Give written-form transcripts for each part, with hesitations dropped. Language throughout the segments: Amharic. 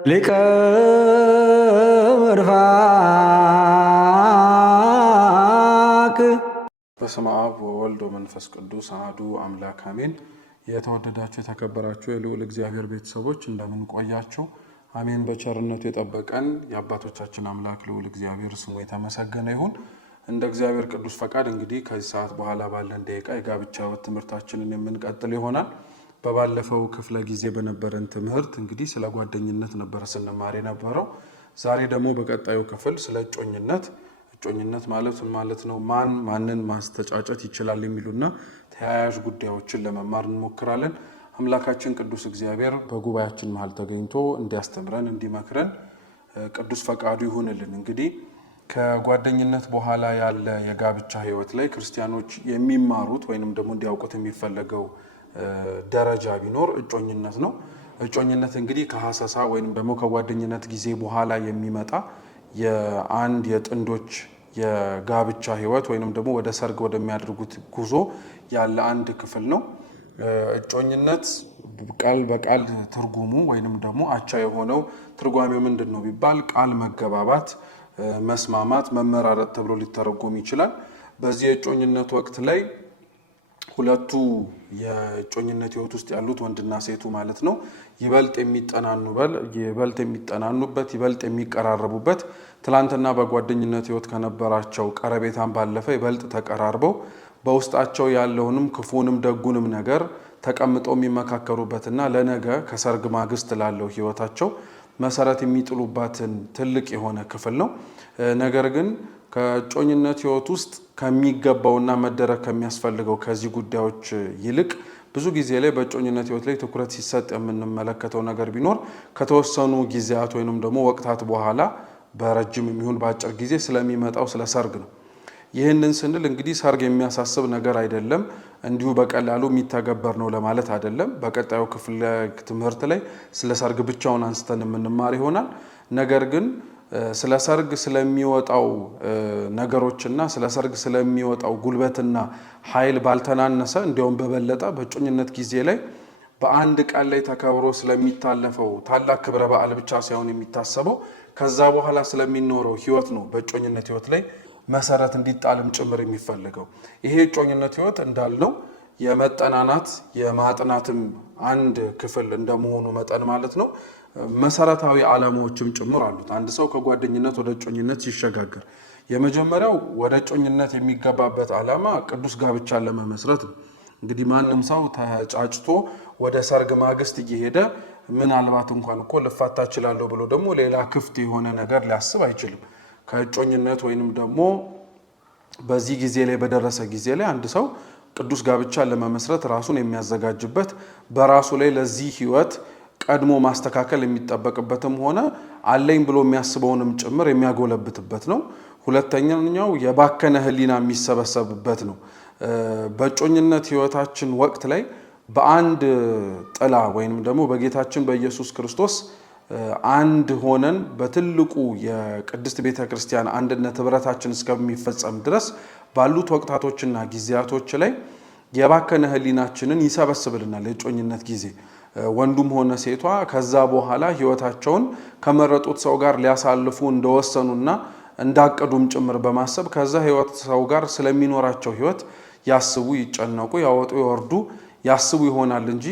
ሊቀ መድፋቅ በስመ አብ ወወልድ ወመንፈስ ቅዱስ አሐዱ አምላክ አሜን። የተወደዳችሁ የተከበራችሁ የልዑል እግዚአብሔር ቤተሰቦች እንደምን ቆያችሁ? አሜን። በቸርነቱ የጠበቀን የአባቶቻችን አምላክ ልዑል እግዚአብሔር ስሙ የተመሰገነ ይሁን። እንደ እግዚአብሔር ቅዱስ ፈቃድ እንግዲህ ከዚህ ሰዓት በኋላ ባለን ደቂቃ የጋብቻ ሕይወት ትምህርታችንን የምንቀጥል ይሆናል። በባለፈው ክፍለ ጊዜ በነበረን ትምህርት እንግዲህ ስለ ጓደኝነት ነበር ስንማር የነበረው። ዛሬ ደግሞ በቀጣዩ ክፍል ስለ እጮኝነት ማለት ነው፣ ማንን ማስተጫጨት ይችላል የሚሉና ተያያዥ ጉዳዮችን ለመማር እንሞክራለን። አምላካችን ቅዱስ እግዚአብሔር በጉባኤያችን መሃል ተገኝቶ እንዲያስተምረን እንዲመክረን ቅዱስ ፈቃዱ ይሁንልን። እንግዲህ ከጓደኝነት በኋላ ያለ የጋብቻ ሕይወት ላይ ክርስቲያኖች የሚማሩት ወይንም ደግሞ እንዲያውቁት የሚፈለገው ደረጃ ቢኖር እጮኝነት ነው። እጮኝነት እንግዲህ ከሐሰሳ ወይንም ደግሞ ከጓደኝነት ጊዜ በኋላ የሚመጣ የአንድ የጥንዶች የጋብቻ ሕይወት ወይንም ደግሞ ወደ ሰርግ ወደሚያደርጉት ጉዞ ያለ አንድ ክፍል ነው። እጮኝነት ቃል በቃል ትርጉሙ ወይንም ደግሞ አቻ የሆነው ትርጓሜው ምንድን ነው ቢባል ቃል መገባባት፣ መስማማት፣ መመራረጥ ተብሎ ሊተረጎም ይችላል። በዚህ የእጮኝነት ወቅት ላይ ሁለቱ የእጮኝነት ሕይወት ውስጥ ያሉት ወንድና ሴቱ ማለት ነው ይበልጥ የሚጠናኑበት ይበልጥ የሚቀራረቡበት ትላንትና በጓደኝነት ሕይወት ከነበራቸው ቀረቤታን ባለፈ ይበልጥ ተቀራርበው በውስጣቸው ያለውንም ክፉንም ደጉንም ነገር ተቀምጠው የሚመካከሩበትና ለነገ ከሰርግ ማግስት ላለው ሕይወታቸው መሰረት የሚጥሉባትን ትልቅ የሆነ ክፍል ነው። ነገር ግን ከእጮኝነት ሕይወት ውስጥ ከሚገባውና መደረግ ከሚያስፈልገው ከዚህ ጉዳዮች ይልቅ ብዙ ጊዜ ላይ በእጮኝነት ሕይወት ላይ ትኩረት ሲሰጥ የምንመለከተው ነገር ቢኖር ከተወሰኑ ጊዜያት ወይንም ደግሞ ወቅታት በኋላ በረጅም የሚሆን በአጭር ጊዜ ስለሚመጣው ስለ ሰርግ ነው። ይህንን ስንል እንግዲህ ሰርግ የሚያሳስብ ነገር አይደለም፣ እንዲሁ በቀላሉ የሚተገበር ነው ለማለት አይደለም። በቀጣዩ ክፍል ትምህርት ላይ ስለ ሰርግ ብቻውን አንስተን የምንማር ይሆናል። ነገር ግን ስለ ሰርግ ስለሚወጣው ነገሮችና ስለ ሰርግ ስለሚወጣው ጉልበትና ኃይል ባልተናነሰ እንዲያውም በበለጠ በእጮኝነት ጊዜ ላይ በአንድ ቀን ላይ ተከብሮ ስለሚታለፈው ታላቅ ክብረ በዓል ብቻ ሳይሆን የሚታሰበው ከዛ በኋላ ስለሚኖረው ሕይወት ነው። በእጮኝነት ሕይወት ላይ መሰረት እንዲጣልም ጭምር የሚፈልገው ይሄ እጮኝነት ሕይወት እንዳልነው የመጠናናት የማጥናትም አንድ ክፍል እንደመሆኑ መጠን ማለት ነው መሰረታዊ ዓላማዎችም ጭምር አሉት። አንድ ሰው ከጓደኝነት ወደ እጮኝነት ሲሸጋገር የመጀመሪያው ወደ እጮኝነት የሚገባበት ዓላማ ቅዱስ ጋብቻን ለመመስረት ነው። እንግዲህ ማንም ሰው ተጫጭቶ ወደ ሰርግ ማግስት እየሄደ ምናልባት እንኳን እኮ ልፋታ እችላለሁ ብሎ ደግሞ ሌላ ክፍት የሆነ ነገር ሊያስብ አይችልም። ከእጮኝነት ወይንም ደግሞ በዚህ ጊዜ ላይ በደረሰ ጊዜ ላይ አንድ ሰው ቅዱስ ጋብቻን ለመመስረት ራሱን የሚያዘጋጅበት በራሱ ላይ ለዚህ ሕይወት ቀድሞ ማስተካከል የሚጠበቅበትም ሆነ አለኝ ብሎ የሚያስበውንም ጭምር የሚያጎለብትበት ነው። ሁለተኛው የባከነ ሕሊና የሚሰበሰብበት ነው። በእጮኝነት ሕይወታችን ወቅት ላይ በአንድ ጥላ ወይንም ደግሞ በጌታችን በኢየሱስ ክርስቶስ አንድ ሆነን በትልቁ የቅድስት ቤተ ክርስቲያን አንድነት ህብረታችን እስከሚፈጸም ድረስ ባሉት ወቅታቶችና ጊዜያቶች ላይ የባከነ ሕሊናችንን ይሰበስብልናል። የእጮኝነት ጊዜ ወንዱም ሆነ ሴቷ ከዛ በኋላ ሕይወታቸውን ከመረጡት ሰው ጋር ሊያሳልፉ እንደወሰኑና እንዳቀዱም ጭምር በማሰብ ከዛ ሕይወት ሰው ጋር ስለሚኖራቸው ሕይወት ያስቡ፣ ይጨነቁ፣ ያወጡ፣ ይወርዱ ያስቡ ይሆናል እንጂ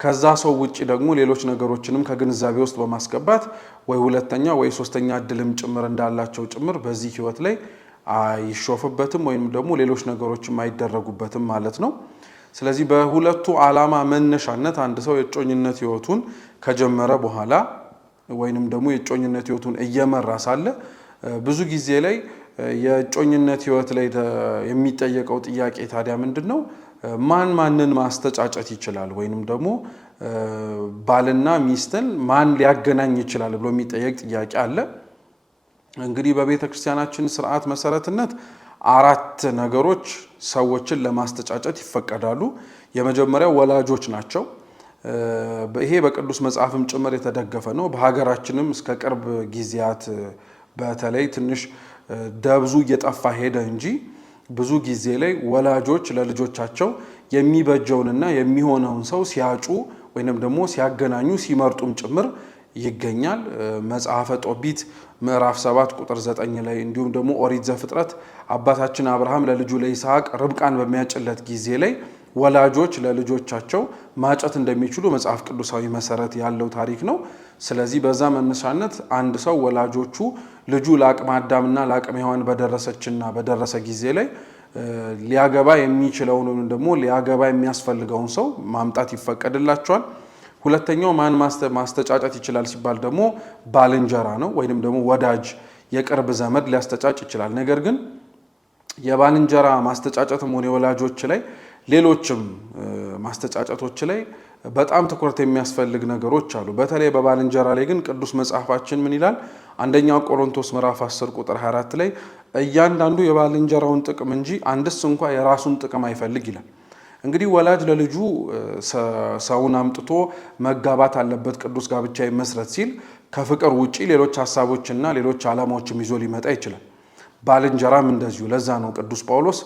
ከዛ ሰው ውጪ ደግሞ ሌሎች ነገሮችንም ከግንዛቤ ውስጥ በማስገባት ወይ ሁለተኛ ወይ ሶስተኛ እድልም ጭምር እንዳላቸው ጭምር በዚህ ሕይወት ላይ አይሾፍበትም ወይም ደግሞ ሌሎች ነገሮችም አይደረጉበትም ማለት ነው። ስለዚህ በሁለቱ ዓላማ መነሻነት አንድ ሰው የእጮኝነት ሕይወቱን ከጀመረ በኋላ ወይንም ደግሞ የእጮኝነት ሕይወቱን እየመራ ሳለ ብዙ ጊዜ ላይ የእጮኝነት ሕይወት ላይ የሚጠየቀው ጥያቄ ታዲያ ምንድን ነው? ማንን ማስተጫጨት ይችላል ወይንም ደግሞ ባልና ሚስትን ማን ሊያገናኝ ይችላል ብሎ የሚጠየቅ ጥያቄ አለ። እንግዲህ በቤተ ክርስቲያናችን ስርዓት መሰረትነት 4 ነገሮች ሰዎችን ለማስተጫጨት ይፈቀዳሉ። የመጀመሪያው ወላጆች ናቸው። ይሄ በቅዱስ መጽሐፍም ጭምር የተደገፈ ነው። በሀገራችንም እስከ ቅርብ ጊዜያት በተለይ ትንሽ ደብዙ እየጠፋ ሄደ እንጂ ብዙ ጊዜ ላይ ወላጆች ለልጆቻቸው የሚበጀውንና የሚሆነውን ሰው ሲያጩ ወይንም ደግሞ ሲያገናኙ ሲመርጡም ጭምር ይገኛል። መጽሐፈ ጦቢት ምዕራፍ 7 ቁጥር 9 ላይ እንዲሁም ደግሞ ኦሪት ዘፍጥረት አባታችን አብርሃም ለልጁ ለይስሐቅ ርብቃን በሚያጭለት ጊዜ ላይ ወላጆች ለልጆቻቸው ማጨት እንደሚችሉ መጽሐፍ ቅዱሳዊ መሰረት ያለው ታሪክ ነው። ስለዚህ በዛ መነሻነት አንድ ሰው ወላጆቹ ልጁ ለአቅመ አዳምና ለአቅመ ሔዋን በደረሰ ጊዜ ላይ ሊያገባ የሚችለውን ወይም ደግሞ ሊያገባ የሚያስፈልገውን ሰው ማምጣት ይፈቀድላቸዋል። ሁለተኛው ማን ማስተጫጨት ይችላል ሲባል ደግሞ ባልንጀራ ነው ወይንም ደግሞ ወዳጅ የቅርብ ዘመድ ሊያስተጫጭ ይችላል። ነገር ግን የባልንጀራ ማስተጫጨትም ሆነ የወላጆች ላይ ሌሎችም ማስተጫጨቶች ላይ በጣም ትኩረት የሚያስፈልግ ነገሮች አሉ። በተለይ በባልንጀራ ላይ ግን ቅዱስ መጽሐፋችን ምን ይላል? አንደኛ ቆሮንቶስ ምዕራፍ 10 ቁጥር 24 ላይ እያንዳንዱ የባልንጀራውን ጥቅም እንጂ አንድስ እንኳ የራሱን ጥቅም አይፈልግ ይላል። እንግዲህ ወላጅ ለልጁ ሰውን አምጥቶ መጋባት አለበት፣ ቅዱስ ጋብቻ ይመስረት ሲል ከፍቅር ውጪ ሌሎች ሐሳቦችና ሌሎች ዓላማዎችም ይዞ ሊመጣ ይችላል። ባልንጀራም እንደዚሁ። ለዛ ነው ቅዱስ ጳውሎስ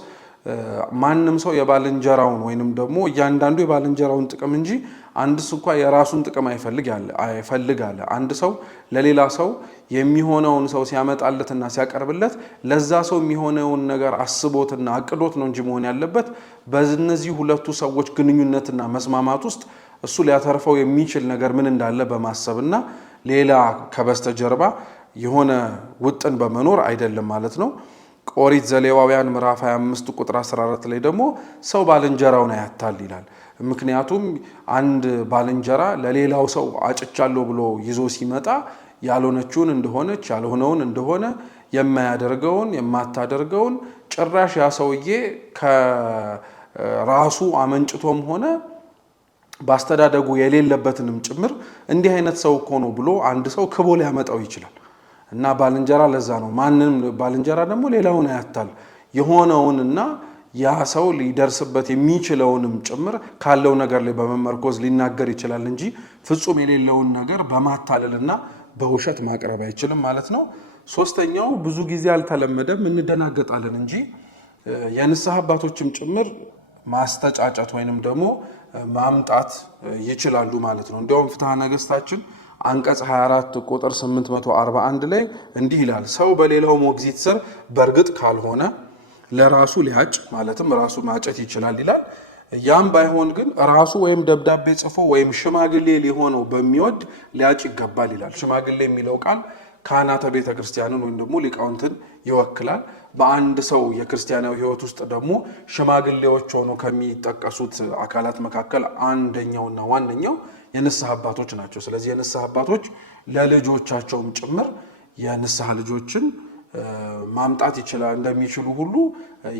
ማንም ሰው የባልንጀራውን ወይንም ደግሞ እያንዳንዱ የባልንጀራውን ጥቅም እንጂ አንድስ እንኳ የራሱን ጥቅም አይፈልግ አለ። አንድ ሰው ለሌላ ሰው የሚሆነውን ሰው ሲያመጣለትና ሲያቀርብለት ለዛ ሰው የሚሆነውን ነገር አስቦትና አቅዶት ነው እንጂ መሆን ያለበት በእነዚህ ሁለቱ ሰዎች ግንኙነትና መስማማት ውስጥ እሱ ሊያተርፈው የሚችል ነገር ምን እንዳለ በማሰብና ሌላ ከበስተጀርባ የሆነ ውጥን በመኖር አይደለም ማለት ነው። ኦሪት ዘሌዋውያን ምዕራፍ 25 ቁጥር 14 ላይ ደግሞ ሰው ባልንጀራውን አያታል ይላል። ምክንያቱም አንድ ባልንጀራ ለሌላው ሰው አጭቻለሁ ብሎ ይዞ ሲመጣ ያልሆነችውን እንደሆነች ያልሆነውን እንደሆነ የማያደርገውን የማታደርገውን ጭራሽ ያ ሰውዬ ከራሱ አመንጭቶም ሆነ ባስተዳደጉ የሌለበትንም ጭምር እንዲህ አይነት ሰው እኮ ነው ብሎ አንድ ሰው ክቦ ሊያመጣው ይችላል። እና ባልንጀራ ለዛ ነው ማንንም ባልንጀራ ደግሞ ሌላውን አያታል የሆነውንና ያ ሰው ሊደርስበት የሚችለውንም ጭምር ካለው ነገር ላይ በመመርኮዝ ሊናገር ይችላል እንጂ ፍጹም የሌለውን ነገር በማታለልና በውሸት ማቅረብ አይችልም ማለት ነው። ሶስተኛው ብዙ ጊዜ አልተለመደም፣ እንደናገጣለን እንጂ የንስሐ አባቶችም ጭምር ማስተጫጨት ወይንም ደግሞ ማምጣት ይችላሉ ማለት ነው። እንዲያውም ፍትሐ ነገሥታችን አንቀጽ 24 ቁጥር 841 ላይ እንዲህ ይላል፣ ሰው በሌላው ሞግዚት ስር በእርግጥ ካልሆነ ለራሱ ሊያጭ ማለትም ራሱ ማጨት ይችላል ይላል። ያም ባይሆን ግን ራሱ ወይም ደብዳቤ ጽፎ ወይም ሽማግሌ ሊሆነው በሚወድ ሊያጭ ይገባል ይላል። ሽማግሌ የሚለው ቃል ካህናተ ቤተ ክርስቲያንን ወይም ደግሞ ሊቃውንትን ይወክላል። በአንድ ሰው የክርስቲያናዊ ሕይወት ውስጥ ደግሞ ሽማግሌዎች ሆኖ ከሚጠቀሱት አካላት መካከል አንደኛውና ዋነኛው የንስሐ አባቶች ናቸው። ስለዚህ የንስሐ አባቶች ለልጆቻቸውም ጭምር የንስሐ ልጆችን ማምጣት ይችላል እንደሚችሉ ሁሉ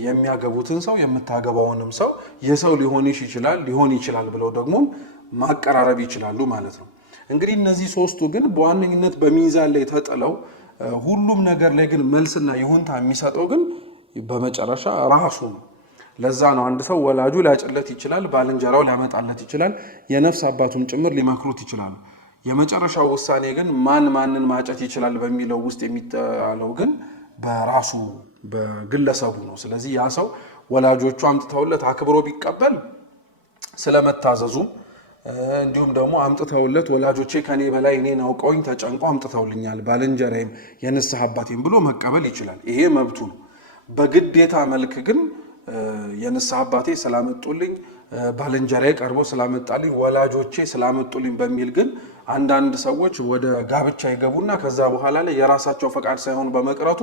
የሚያገቡትን ሰው የምታገባውንም ሰው የሰው ሊሆን ይችላል ብለው ደግሞ ማቀራረብ ይችላሉ ማለት ነው። እንግዲህ እነዚህ ሶስቱ ግን በዋነኝነት በሚዛን ላይ ተጥለው ሁሉም ነገር ላይ ግን መልስና ይሁንታ የሚሰጠው ግን በመጨረሻ ራሱ ነው። ለዛ ነው አንድ ሰው ወላጁ ሊያጭለት ይችላል፣ ባልንጀራው ሊያመጣለት ይችላል፣ የነፍስ አባቱም ጭምር ሊመክሩት ይችላሉ። የመጨረሻው ውሳኔ ግን ማንን ማጨት ይችላል በሚለው ውስጥ የሚጣለው ግን በራሱ በግለሰቡ ነው። ስለዚህ ያ ሰው ወላጆቹ አምጥተውለት አክብሮ ቢቀበል ስለመታዘዙ እንዲሁም ደግሞ አምጥተውለት ወላጆቼ ከኔ በላይ እኔን አውቀውኝ ተጨንቆ አምጥተውልኛል ባልንጀራዬም የንስሐ አባቴም ብሎ መቀበል ይችላል። ይሄ መብቱ ነው። በግዴታ መልክ ግን የንስሐ አባቴ ስላመጡልኝ፣ ባልንጀራዬ ቀርቦ ስላመጣልኝ፣ ወላጆቼ ስላመጡልኝ በሚል ግን አንዳንድ ሰዎች ወደ ጋብቻ ይገቡና ከዛ በኋላ ላይ የራሳቸው ፈቃድ ሳይሆን በመቅረቱ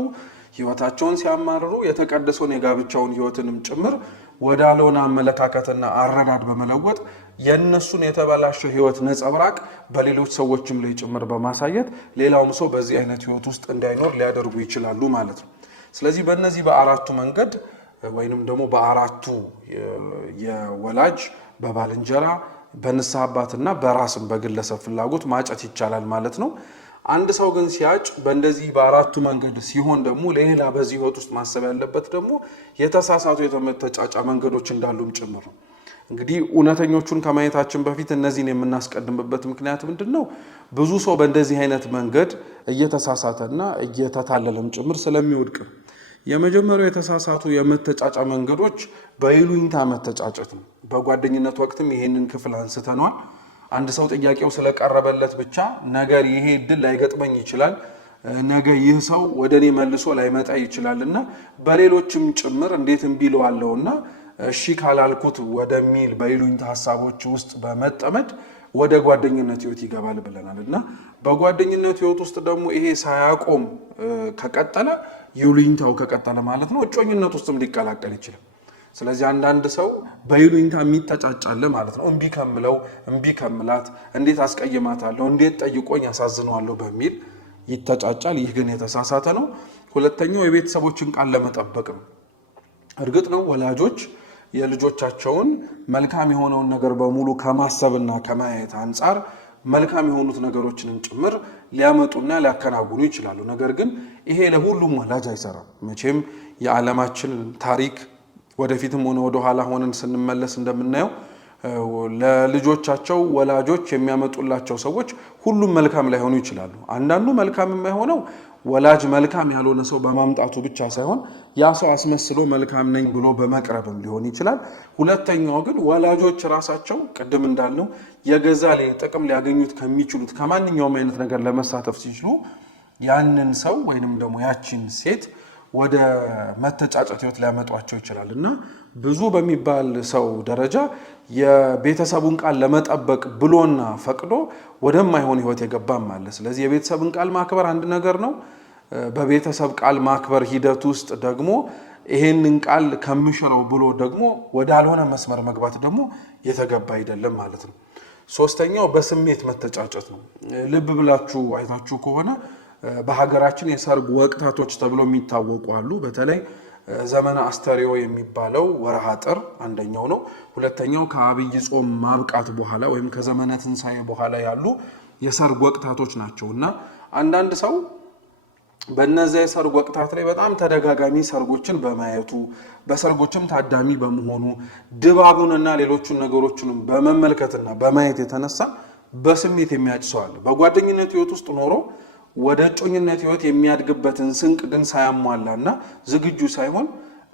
ሕይወታቸውን ሲያማርሩ የተቀደሰውን የጋብቻውን ሕይወትንም ጭምር ወዳልሆነ አመለካከትና አረዳድ በመለወጥ የነሱን የተበላሸ ሕይወት ነጸብራቅ በሌሎች ሰዎችም ላይ ጭምር በማሳየት ሌላውም ሰው በዚህ አይነት ሕይወት ውስጥ እንዳይኖር ሊያደርጉ ይችላሉ ማለት ነው። ስለዚህ በእነዚህ በአራቱ መንገድ ወይንም ደግሞ በአራቱ የወላጅ በባልንጀራ በንስሐ አባትና በራስም በግለሰብ ፍላጎት ማጨት ይቻላል ማለት ነው። አንድ ሰው ግን ሲያጭ በእንደዚህ በአራቱ መንገድ ሲሆን ደግሞ ሌላ በዚህ ሕይወት ውስጥ ማሰብ ያለበት ደግሞ የተሳሳቱ የተመተጫጫ መንገዶች እንዳሉም ጭምር ነው። እንግዲህ እውነተኞቹን ከማየታችን በፊት እነዚህን የምናስቀድምበት ምክንያት ምንድን ነው? ብዙ ሰው በእንደዚህ አይነት መንገድ እየተሳሳተና እየተታለለም ጭምር ስለሚወድቅ። የመጀመሪያው የተሳሳቱ የመተጫጫ መንገዶች በይሉኝታ መተጫጨት ነው። በጓደኝነት ወቅትም ይሄንን ክፍል አንስተነዋል። አንድ ሰው ጥያቄው ስለቀረበለት ብቻ ነገር ይሄ እድል ላይገጥመኝ ይችላል፣ ነገ ይህ ሰው ወደኔ መልሶ ላይመጣ ይችላልና በሌሎችም ጭምር እንዴት እምቢለዋለውና እሺ ካላልኩት ወደሚል በይሉኝታ ሐሳቦች ውስጥ በመጠመድ ወደ ጓደኝነት ህይወት ይገባል ብለናልና በጓደኝነት ህይወት ውስጥ ደግሞ ይሄ ሳያቆም ከቀጠለ ይሉኝታው ከቀጠለ ማለት ነው እጮኝነት ውስጥም ሊቀላቀል ይችላል። ስለዚህ አንዳንድ ሰው በይሉኝታ የሚተጫጫለ ማለት ነው እምቢ ከምላት እንዴት አስቀይማታለሁ እንዴት ጠይቆኝ ያሳዝነዋለሁ በሚል ይተጫጫል። ይህ ግን የተሳሳተ ነው። ሁለተኛው የቤተሰቦችን ቃል ለመጠበቅ ነው። እርግጥ ነው ወላጆች የልጆቻቸውን መልካም የሆነውን ነገር በሙሉ ከማሰብና ከማየት አንፃር መልካም የሆኑት ነገሮችንም ጭምር ሊያመጡና ሊያከናውኑ ይችላሉ። ነገር ግን ይሄ ለሁሉም ወላጅ አይሰራም። መቼም የዓለማችን ታሪክ ወደፊትም ሆነ ወደ ኋላ ሆነን ስንመለስ እንደምናየው ለልጆቻቸው ወላጆች የሚያመጡላቸው ሰዎች ሁሉም መልካም ላይሆኑ ይችላሉ። አንዳንዱ መልካም የማይሆነው ወላጅ መልካም ያልሆነ ሰው በማምጣቱ ብቻ ሳይሆን ያ ሰው አስመስሎ መልካም ነኝ ብሎ በመቅረብም ሊሆን ይችላል። ሁለተኛው ግን ወላጆች ራሳቸው ቅድም እንዳልነው የገዛ ጥቅም ሊያገኙት ከሚችሉት ከማንኛውም አይነት ነገር ለመሳተፍ ሲችሉ ያንን ሰው ወይንም ደግሞ ያቺን ሴት ወደ መተጫጨት ህይወት ሊያመጧቸው ይችላል እና ብዙ በሚባል ሰው ደረጃ የቤተሰቡን ቃል ለመጠበቅ ብሎና ፈቅዶ ወደማይሆን ህይወት የገባም አለ። ስለዚህ የቤተሰብን ቃል ማክበር አንድ ነገር ነው። በቤተሰብ ቃል ማክበር ሂደት ውስጥ ደግሞ ይሄንን ቃል ከምሽረው ብሎ ደግሞ ወዳልሆነ መስመር መግባት ደግሞ የተገባ አይደለም ማለት ነው። ሶስተኛው በስሜት መተጫጨት ነው። ልብ ብላችሁ አይታችሁ ከሆነ በሀገራችን የሰርግ ወቅታቶች ተብለው የሚታወቁ አሉ። በተለይ ዘመነ አስተሪዮ የሚባለው ወርሃ ጥር አንደኛው ነው። ሁለተኛው ከአብይ ጾም ማብቃት በኋላ ወይም ከዘመነ ትንሣኤ በኋላ ያሉ የሰርግ ወቅታቶች ናቸውና አንዳንድ ሰው በእነዚያ የሰርግ ወቅታት ላይ በጣም ተደጋጋሚ ሰርጎችን በማየቱ በሰርጎችም ታዳሚ በመሆኑ ድባቡንና ሌሎቹን ነገሮችንም በመመልከትና በማየት የተነሳ በስሜት የሚያጭሰዋል። በጓደኝነት ህይወት ውስጥ ኖሮ ወደ እጮኝነት ህይወት የሚያድግበትን ስንቅ ግን ሳያሟላና ዝግጁ ሳይሆን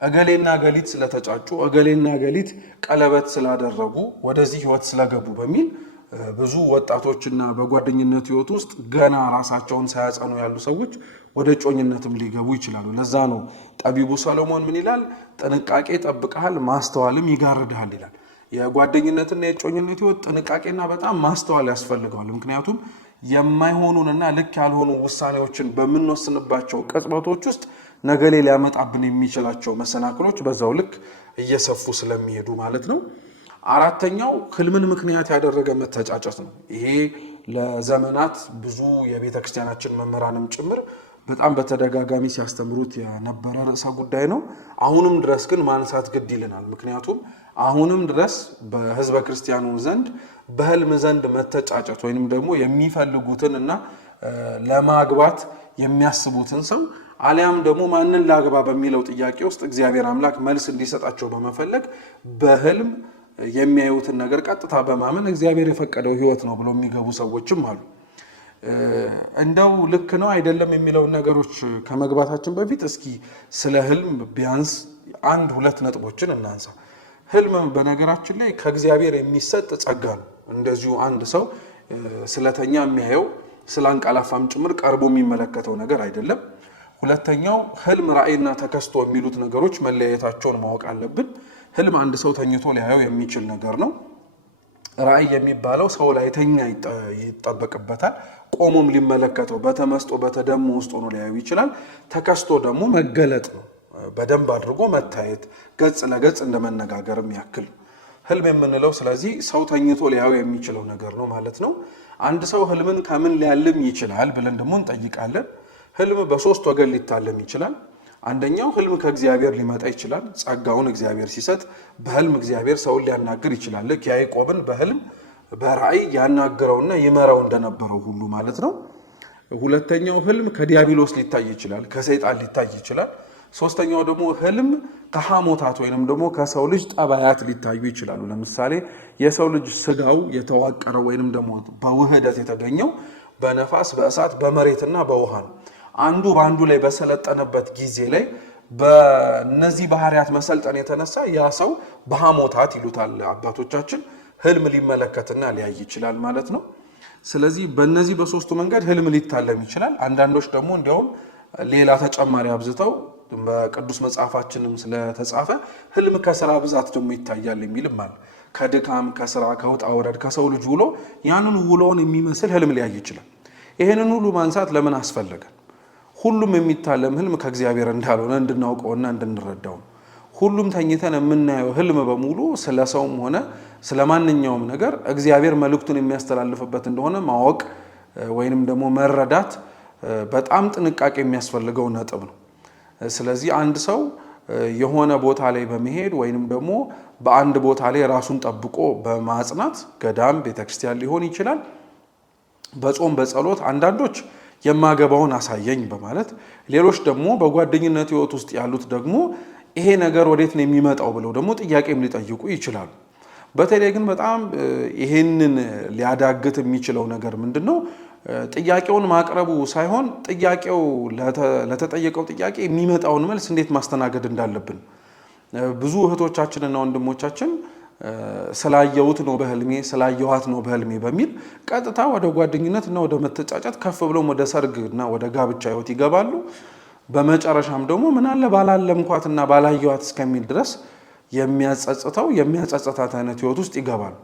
እገሌና ገሊት ስለተጫጩ እገሌና ገሊት ቀለበት ስላደረጉ ወደዚህ ህይወት ስለገቡ በሚል ብዙ ወጣቶችና በጓደኝነት ህይወት ውስጥ ገና ራሳቸውን ሳያጸኑ ያሉ ሰዎች ወደ እጮኝነትም ሊገቡ ይችላሉ። ለዛ ነው ጠቢቡ ሰሎሞን ምን ይላል? ጥንቃቄ ጠብቀሃል ማስተዋልም ይጋርድሃል ይላል። የጓደኝነትና የእጮኝነት ህይወት ጥንቃቄና በጣም ማስተዋል ያስፈልገዋል። ምክንያቱም የማይሆኑንና ልክ ያልሆኑ ውሳኔዎችን በምንወስንባቸው ቅጽበቶች ውስጥ ነገሌ ሊያመጣብን የሚችላቸው መሰናክሎች በዛው ልክ እየሰፉ ስለሚሄዱ ማለት ነው። አራተኛው ህልምን ምክንያት ያደረገ መተጫጨት ነው። ይሄ ለዘመናት ብዙ የቤተክርስቲያናችን መምህራንም ጭምር በጣም በተደጋጋሚ ሲያስተምሩት የነበረ ርዕሰ ጉዳይ ነው። አሁንም ድረስ ግን ማንሳት ግድ ይለናል። ምክንያቱም አሁንም ድረስ በህዝበ ክርስቲያኑ ዘንድ በህልም ዘንድ መተጫጨት ወይንም ደግሞ የሚፈልጉትን እና ለማግባት የሚያስቡትን ሰው አሊያም ደግሞ ማንን ላግባ በሚለው ጥያቄ ውስጥ እግዚአብሔር አምላክ መልስ እንዲሰጣቸው በመፈለግ በህልም የሚያዩትን ነገር ቀጥታ በማመን እግዚአብሔር የፈቀደው ህይወት ነው ብሎ የሚገቡ ሰዎችም አሉ። እንደው ልክ ነው አይደለም የሚለውን ነገሮች ከመግባታችን በፊት እስኪ ስለ ህልም ቢያንስ አንድ ሁለት ነጥቦችን እናንሳ። ህልም በነገራችን ላይ ከእግዚአብሔር የሚሰጥ ጸጋ ነው። እንደዚሁ አንድ ሰው ስለተኛ የሚያየው ስላንቀላፋም ጭምር ቀርቦ የሚመለከተው ነገር አይደለም። ሁለተኛው ህልም ራእይና ተከስቶ የሚሉት ነገሮች መለያየታቸውን ማወቅ አለብን። ህልም አንድ ሰው ተኝቶ ሊያየው የሚችል ነገር ነው። ራእይ የሚባለው ሰው ላይ ተኛ ይጠበቅበታል። ቆሞም ሊመለከተው በተመስጦ በተደሞ ውስጥ ሆኖ ሊያየው ይችላል። ተከስቶ ደግሞ መገለጥ ነው። በደንብ አድርጎ መታየት ገጽ ለገጽ እንደመነጋገርም ያክል ህልም የምንለው ስለዚህ ሰው ተኝቶ ሊያየው የሚችለው ነገር ነው ማለት ነው። አንድ ሰው ህልምን ከምን ሊያልም ይችላል ብለን ደግሞ እንጠይቃለን። ህልም በሶስት ወገን ሊታለም ይችላል። አንደኛው ህልም ከእግዚአብሔር ሊመጣ ይችላል። ጸጋውን እግዚአብሔር ሲሰጥ በህልም እግዚአብሔር ሰውን ሊያናግር ይችላል። ልክ ያዕቆብን በህልም በራእይ ያናገረውና ይመራው እንደነበረው ሁሉ ማለት ነው። ሁለተኛው ህልም ከዲያብሎስ ሊታይ ይችላል፣ ከሰይጣን ሊታይ ይችላል። ሶስተኛው ደግሞ ህልም ከሐሞታት ወይንም ደግሞ ከሰው ልጅ ጠባያት ሊታዩ ይችላሉ። ለምሳሌ የሰው ልጅ ስጋው የተዋቀረው ወይንም ደግሞ በውህደት የተገኘው በነፋስ በእሳት በመሬትና በውሃ ነው። አንዱ በአንዱ ላይ በሰለጠነበት ጊዜ ላይ በእነዚህ ባህሪያት መሰልጠን የተነሳ ያ ሰው በሐሞታት ይሉታል አባቶቻችን ህልም ሊመለከትና ሊያይ ይችላል ማለት ነው። ስለዚህ በእነዚህ በሶስቱ መንገድ ህልም ሊታለም ይችላል። አንዳንዶች ደግሞ እንዲያውም ሌላ ተጨማሪ አብዝተው በቅዱስ መጽሐፋችንም ስለተጻፈ ህልም ከስራ ብዛት ደግሞ ይታያል የሚልም አለ። ከድካም ከስራ ከውጣ ወረድ ከሰው ልጅ ውሎ ያንን ውሎውን የሚመስል ህልም ሊያይ ይችላል። ይህንን ሁሉ ማንሳት ለምን አስፈለገ? ሁሉም የሚታለም ህልም ከእግዚአብሔር እንዳልሆነ እንድናውቀውና እንድንረዳው። ሁሉም ተኝተን የምናየው ህልም በሙሉ ስለ ሰውም ሆነ ስለ ማንኛውም ነገር እግዚአብሔር መልእክቱን የሚያስተላልፍበት እንደሆነ ማወቅ ወይንም ደግሞ መረዳት በጣም ጥንቃቄ የሚያስፈልገው ነጥብ ነው። ስለዚህ አንድ ሰው የሆነ ቦታ ላይ በመሄድ ወይንም ደግሞ በአንድ ቦታ ላይ ራሱን ጠብቆ በማጽናት ገዳም፣ ቤተክርስቲያን ሊሆን ይችላል። በጾም በጸሎት አንዳንዶች የማገባውን አሳየኝ በማለት ሌሎች ደግሞ በጓደኝነት ህይወት ውስጥ ያሉት ደግሞ ይሄ ነገር ወዴት ነው የሚመጣው ብለው ደግሞ ጥያቄም ሊጠይቁ ይችላሉ። በተለይ ግን በጣም ይሄንን ሊያዳግት የሚችለው ነገር ምንድነው? ጥያቄውን ማቅረቡ ሳይሆን ጥያቄው ለተጠየቀው ጥያቄ የሚመጣውን መልስ እንዴት ማስተናገድ እንዳለብን። ብዙ እህቶቻችንና ወንድሞቻችን ስላየሁት ነው በህልሜ ስላየኋት ነው በህልሜ በሚል ቀጥታ ወደ ጓደኝነት እና ወደ መተጫጨት ከፍ ብሎም ወደ ሰርግ እና ወደ ጋብቻ ህይወት ይገባሉ። በመጨረሻም ደግሞ ምን አለ ባላለምኳትና ባላየኋት እስከሚል ድረስ የሚያጸጽታት አይነት ህይወት ውስጥ ይገባሉ።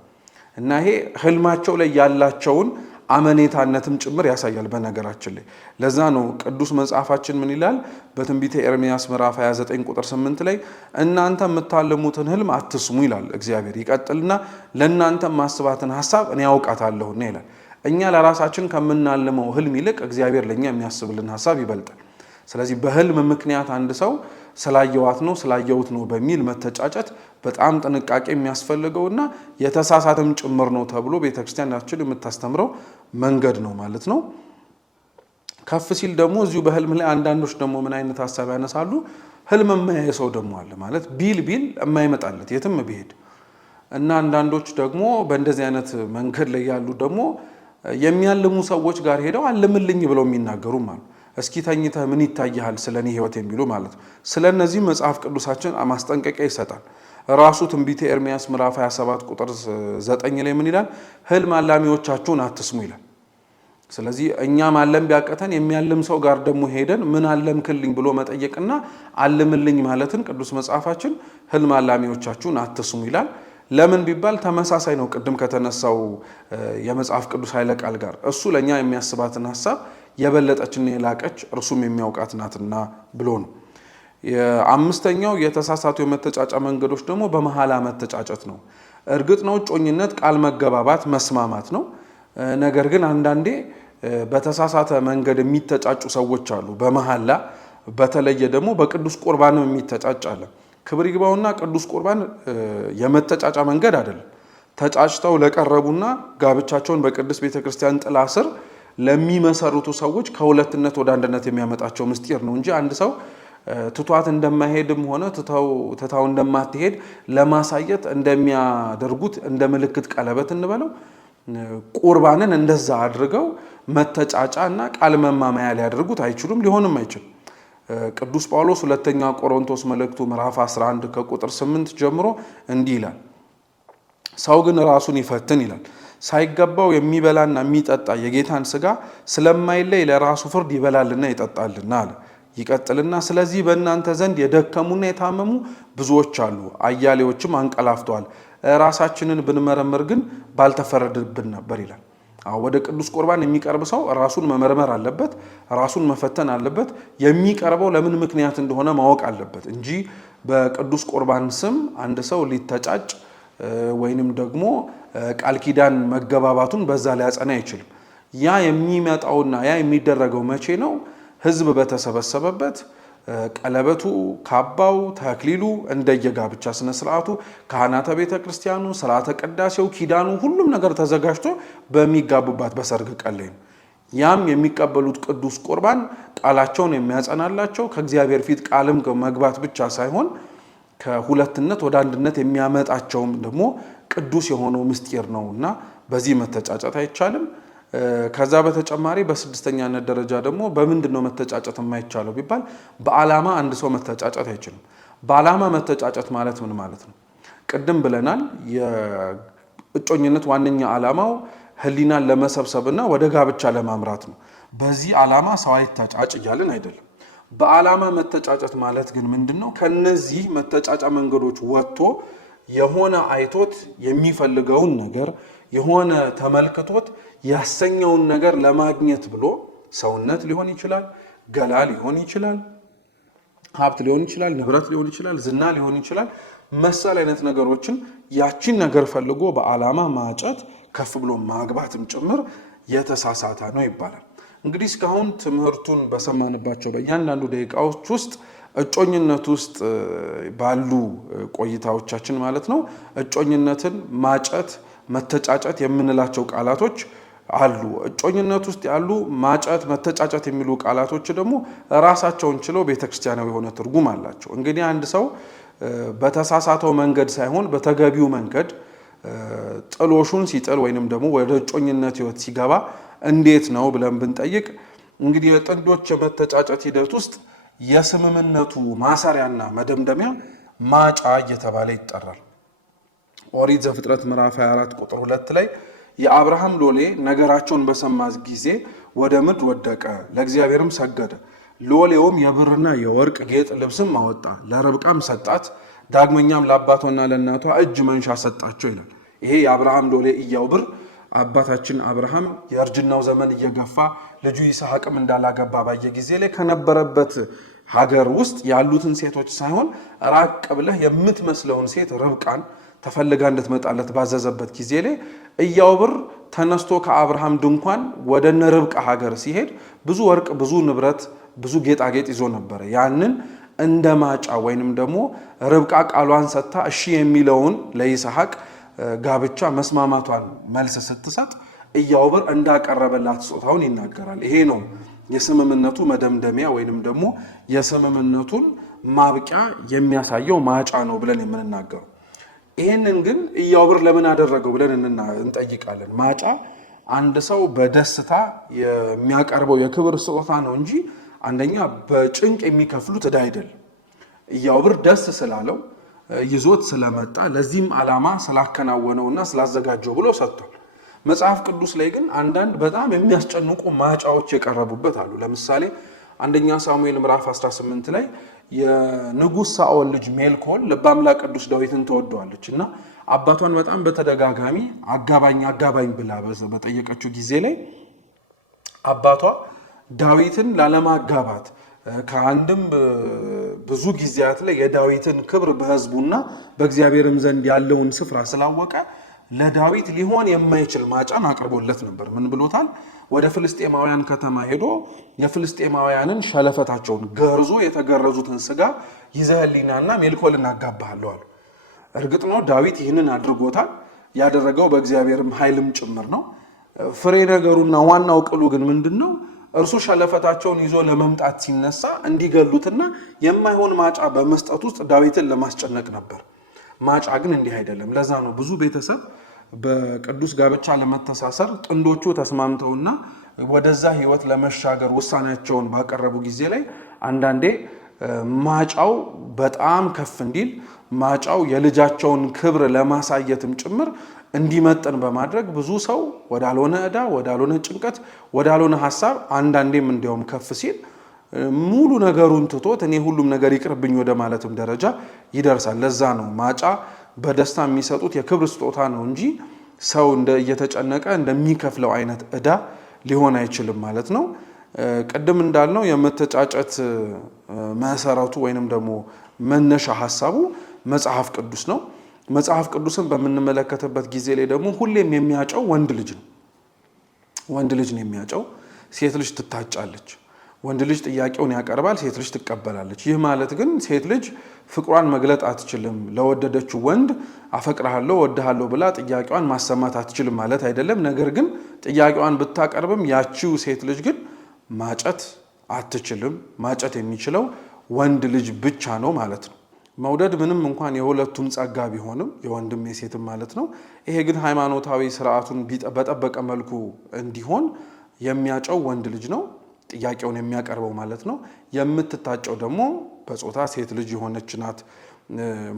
እና ይሄ ህልማቸው ላይ ያላቸውን አመኔታነትም ጭምር ያሳያል። በነገራችን ላይ ለዛ ነው ቅዱስ መጽሐፋችን ምን ይላል? በትንቢተ ኤርምያስ ምዕራፍ 29 ቁጥር 8 ላይ እናንተ የምታልሙትን ህልም አትስሙ ይላል እግዚአብሔር። ይቀጥልና ለእናንተ ማስባትን ሐሳብ እኔ ያውቃታለሁና ይላል። እኛ ለራሳችን ከምናልመው ህልም ይልቅ እግዚአብሔር ለኛ የሚያስብልን ሐሳብ ይበልጣል። ስለዚህ በህልም ምክንያት አንድ ሰው ስላየዋት ነው ስላየውት ነው በሚል መተጫጨት በጣም ጥንቃቄ የሚያስፈልገውና የተሳሳተም ጭምር ነው ተብሎ ቤተክርስቲያናችን የምታስተምረው መንገድ ነው ማለት ነው። ከፍ ሲል ደግሞ እዚሁ በህልም ላይ አንዳንዶች ደግሞ ምን አይነት ሐሳብ ያነሳሉ? ህልም የማያይ ሰው ደግሞ አለ ማለት ቢል የማይመጣለት የትም ቢሄድ እና አንዳንዶች ደግሞ በእንደዚህ አይነት መንገድ ላይ ያሉ ደግሞ የሚያልሙ ሰዎች ጋር ሄደው አልምልኝ ብለው የሚናገሩ ማለት እስኪ ተኝተህ ምን ይታያል ስለኔ ህይወት የሚሉ ማለት ነው። ስለነዚህ መጽሐፍ ቅዱሳችን ማስጠንቀቂያ ይሰጣል። ራሱ ትንቢተ ኤርምያስ ምዕራፍ 27 ቁጥር 9 ላይ ምን ይላል? ህልም አላሚዎቻችሁን አትስሙ ይላል። ስለዚህ እኛ ማለም ቢያቀተን የሚያልም ሰው ጋር ደግሞ ሄደን ምን አለምክልኝ ብሎ መጠየቅና አልምልኝ ማለትን ቅዱስ መጽሐፋችን ህልም አላሚዎቻችሁን አትስሙ ይላል። ለምን ቢባል ተመሳሳይ ነው ቅድም ከተነሳው የመጽሐፍ ቅዱስ ኃይለ ቃል ጋር እሱ ለኛ የሚያስባትን ሐሳብ የበለጠችና የላቀች እርሱም የሚያውቃት ናትና ብሎ ነው። አምስተኛው የተሳሳቱ የመተጫጫ መንገዶች ደግሞ በመሐላ መተጫጨት ነው። እርግጥ ነው ጮኝነት ቃል መገባባት መስማማት ነው። ነገር ግን አንዳንዴ በተሳሳተ መንገድ የሚተጫጩ ሰዎች አሉ። በመሐላ በተለየ ደግሞ በቅዱስ ቁርባንም የሚተጫጭ አለ። ክብር ይግባውና ቅዱስ ቁርባን የመተጫጫ መንገድ አይደለም። ተጫጭተው ለቀረቡና ጋብቻቸውን በቅድስት ቤተክርስቲያን ጥላ ስር ለሚመሰርቱ ሰዎች ከሁለትነት ወደ አንድነት የሚያመጣቸው ምስጢር ነው እንጂ አንድ ሰው ትቷት እንደማይሄድም ሆነ ትታው እንደማትሄድ ለማሳየት እንደሚያደርጉት እንደ ምልክት ቀለበት እንበለው ቁርባንን እንደዛ አድርገው መተጫጫ እና ቃል መማማያ ሊያደርጉት አይችሉም፣ ሊሆንም አይችልም። ቅዱስ ጳውሎስ ሁለተኛ ቆሮንቶስ መልእክቱ ምዕራፍ 11 ከቁጥር 8 ጀምሮ እንዲህ ይላል፣ ሰው ግን ራሱን ይፈትን ይላል። ሳይገባው የሚበላና የሚጠጣ የጌታን ስጋ ስለማይለይ ለራሱ ፍርድ ይበላልና ይጠጣልና አለ። ይቀጥልና ስለዚህ በእናንተ ዘንድ የደከሙና የታመሙ ብዙዎች አሉ፣ አያሌዎችም አንቀላፍተዋል። ራሳችንን ብንመረምር ግን ባልተፈረደብን ነበር ይላል። ወደ ቅዱስ ቁርባን የሚቀርብ ሰው ራሱን መመርመር አለበት፣ ራሱን መፈተን አለበት። የሚቀርበው ለምን ምክንያት እንደሆነ ማወቅ አለበት እንጂ በቅዱስ ቁርባን ስም አንድ ሰው ሊተጫጭ ወይንም ደግሞ ቃል ኪዳን መገባባቱን በዛ ሊያጸና አይችልም። ያ የሚመጣውና ያ የሚደረገው መቼ ነው? ሕዝብ በተሰበሰበበት ቀለበቱ፣ ካባው፣ ተክሊሉ እንደየጋብቻ ስነ ስርዓቱ ካህናተ ቤተ ክርስቲያኑ፣ ስርዓተ ቅዳሴው፣ ኪዳኑ ሁሉም ነገር ተዘጋጅቶ በሚጋቡባት በሰርግ ቀን ላይ ነው። ያም የሚቀበሉት ቅዱስ ቁርባን ቃላቸውን የሚያጸናላቸው ከእግዚአብሔር ፊት ቃልም መግባት ብቻ ሳይሆን ከሁለትነት ወደ አንድነት የሚያመጣቸውም ደግሞ ቅዱስ የሆነው ምስጢር ነው እና በዚህ መተጫጨት አይቻልም። ከዛ በተጨማሪ በስድስተኛነት ደረጃ ደግሞ በምንድን ነው መተጫጨት የማይቻለው ቢባል በዓላማ አንድ ሰው መተጫጨት አይችልም። በዓላማ መተጫጨት ማለት ምን ማለት ነው? ቅድም ብለናል። እጮኝነት ዋነኛ ዓላማው ህሊናን ለመሰብሰብና ወደ ጋብቻ ለማምራት ነው። በዚህ ዓላማ ሰው አይታጫጭ እያልን አይደለም። በዓላማ መተጫጨት ማለት ግን ምንድነው? ከነዚህ መተጫጫ መንገዶች ወጥቶ የሆነ አይቶት የሚፈልገውን ነገር የሆነ ተመልክቶት ያሰኘውን ነገር ለማግኘት ብሎ ሰውነት ሊሆን ይችላል፣ ገላ ሊሆን ይችላል፣ ሀብት ሊሆን ይችላል፣ ንብረት ሊሆን ይችላል፣ ዝና ሊሆን ይችላል፣ መሰል አይነት ነገሮችን ያቺን ነገር ፈልጎ በዓላማ ማጨት ከፍ ብሎ ማግባትም ጭምር የተሳሳተ ነው ይባላል። እንግዲህ እስካሁን ትምህርቱን በሰማንባቸው በእያንዳንዱ ደቂቃዎች ውስጥ እጮኝነት ውስጥ ባሉ ቆይታዎቻችን ማለት ነው እጮኝነትን ማጨት፣ መተጫጨት የምንላቸው ቃላቶች አሉ። እጮኝነት ውስጥ ያሉ ማጨት፣ መተጫጨት የሚሉ ቃላቶች ደግሞ ራሳቸውን ችለው ቤተክርስቲያናዊ የሆነ ትርጉም አላቸው። እንግዲህ አንድ ሰው በተሳሳተው መንገድ ሳይሆን በተገቢው መንገድ ጥሎሹን ሲጥል ወይንም ደግሞ ወደ እጮኝነት ህይወት ሲገባ እንዴት ነው ብለን ብንጠይቅ እንግዲህ የጥንዶች የመተጫጨት ሂደት ውስጥ የስምምነቱ ማሰሪያና መደምደሚያ ማጫ እየተባለ ይጠራል። ኦሪት ዘፍጥረት ምዕራፍ 24 ቁጥር 2 ላይ የአብርሃም ሎሌ ነገራቸውን በሰማ ጊዜ ወደ ምድር ወደቀ፣ ለእግዚአብሔርም ሰገደ። ሎሌውም የብርና የወርቅ ጌጥ ልብስም አወጣ፣ ለርብቃም ሰጣት። ዳግመኛም ለአባቷና ለእናቷ እጅ መንሻ ሰጣቸው ይላል። ይሄ የአብርሃም ሎሌ ኢያዕብር አባታችን አብርሃም የእርጅናው ዘመን እየገፋ ልጁ ይስሐቅም እንዳላገባ ባየ ጊዜ ላይ ከነበረበት ሀገር ውስጥ ያሉትን ሴቶች ሳይሆን ራቅ ብለህ የምትመስለውን ሴት ርብቃን ተፈልጋ እንድትመጣለት ባዘዘበት ጊዜ ላይ ኢያዕብር ተነስቶ ከአብርሃም ድንኳን ወደ ርብቃ ሀገር ሲሄድ ብዙ ወርቅ፣ ብዙ ንብረት፣ ብዙ ጌጣጌጥ ይዞ ነበረ። ያንን እንደ ማጫ ወይንም ደግሞ ርብቃ ቃሏን ሰጥታ እሺ የሚለውን ለይስሐቅ ጋብቻ መስማማቷን መልስ ስትሰጥ ኢያዕብር እንዳቀረበላት ስጦታውን ይናገራል። ይሄ ነው የስምምነቱ መደምደሚያ ወይንም ደግሞ የስምምነቱን ማብቂያ የሚያሳየው ማጫ ነው ብለን የምንናገረው። ይሄንን ግን ኢያዕብር ለምን አደረገው ብለን እንጠይቃለን። ማጫ አንድ ሰው በደስታ የሚያቀርበው የክብር ስጦታ ነው እንጂ አንደኛ በጭንቅ የሚከፍሉት ዕዳ አይደለም። ኢያዕብር ደስ ስላለው ይዞት ስለመጣ ለዚህም ዓላማ ስላከናወነውና ስላዘጋጀው ብሎ ሰጥቷል። መጽሐፍ ቅዱስ ላይ ግን አንዳንድ በጣም የሚያስጨንቁ ማጫዎች የቀረቡበት አሉ። ለምሳሌ አንደኛ ሳሙኤል ምዕራፍ 18 ላይ የንጉሥ ሳኦል ልጅ ሜልኮል ልበ አምላክ ቅዱስ ዳዊትን ትወደዋለች እና አባቷን በጣም በተደጋጋሚ አጋባኝ ብላ በጠየቀችው ጊዜ ላይ አባቷ ዳዊትን ላለማጋባት ከአንድም ብዙ ጊዜያት ላይ የዳዊትን ክብር በሕዝቡና በእግዚአብሔርም ዘንድ ያለውን ስፍራ ስላወቀ ለዳዊት ሊሆን የማይችል ማጫን አቅርቦለት ነበር። ምን ብሎታል? ወደ ፍልስጤማውያን ከተማ ሄዶ የፍልስጤማውያንን ሸለፈታቸውን ገርዞ የተገረዙትን ስጋ ይዘህልኝና ሜልኮልን አጋባሃለሁ አለ። እርግጥ ነው ዳዊት ይህንን አድርጎታል። ያደረገው በእግዚአብሔርም ኃይልም ጭምር ነው። ፍሬ ነገሩና ዋናው ቅሉ ግን ምንድን ነው? እርሱ ሸለፈታቸውን ይዞ ለመምጣት ሲነሳ እንዲገሉትና የማይሆን ማጫ በመስጠት ውስጥ ዳዊትን ለማስጨነቅ ነበር። ማጫ ግን እንዲህ አይደለም። ለዛ ነው ብዙ ቤተሰብ በቅዱስ ጋብቻ ለመተሳሰር ጥንዶቹ ተስማምተውና ወደዛ ህይወት ለመሻገር ውሳኔያቸውን ባቀረቡ ጊዜ ላይ አንዳንዴ ማጫው በጣም ከፍ እንዲል ማጫው የልጃቸውን ክብር ለማሳየትም ጭምር እንዲመጥን በማድረግ ብዙ ሰው ወዳልሆነ ዕዳ፣ ወዳልሆነ ጭንቀት፣ ወዳልሆነ ሐሳብ አንዳንዴም እንዲያውም ከፍ ሲል ሙሉ ነገሩን ትቶት እኔ ሁሉም ነገር ይቅርብኝ ወደ ማለትም ደረጃ ይደርሳል። ለዛ ነው ማጫ በደስታ የሚሰጡት የክብር ስጦታ ነው እንጂ ሰው እየተጨነቀ እንደሚከፍለው አይነት ዕዳ ሊሆን አይችልም ማለት ነው። ቅድም እንዳልነው የመተጫጨት መሰረቱ ወይንም ደግሞ መነሻ ሐሳቡ መጽሐፍ ቅዱስ ነው። መጽሐፍ ቅዱስን በምንመለከትበት ጊዜ ላይ ደግሞ ሁሌም የሚያጨው ወንድ ልጅ ነው። ወንድ ልጅ ነው የሚያጨው። ሴት ልጅ ትታጫለች። ወንድ ልጅ ጥያቄውን ያቀርባል፣ ሴት ልጅ ትቀበላለች። ይህ ማለት ግን ሴት ልጅ ፍቅሯን መግለጥ አትችልም። ለወደደችው ወንድ አፈቅርሃለሁ፣ ወድሃለሁ ብላ ጥያቄዋን ማሰማት አትችልም ማለት አይደለም። ነገር ግን ጥያቄዋን ብታቀርብም ያቺው ሴት ልጅ ግን ማጨት አትችልም። ማጨት የሚችለው ወንድ ልጅ ብቻ ነው ማለት ነው። መውደድ ምንም እንኳን የሁለቱም ጸጋ ቢሆንም የወንድም የሴትም ማለት ነው። ይሄ ግን ሃይማኖታዊ ስርዓቱን በጠበቀ መልኩ እንዲሆን የሚያጨው ወንድ ልጅ ነው፣ ጥያቄውን የሚያቀርበው ማለት ነው። የምትታጨው ደግሞ በጾታ ሴት ልጅ የሆነች ናት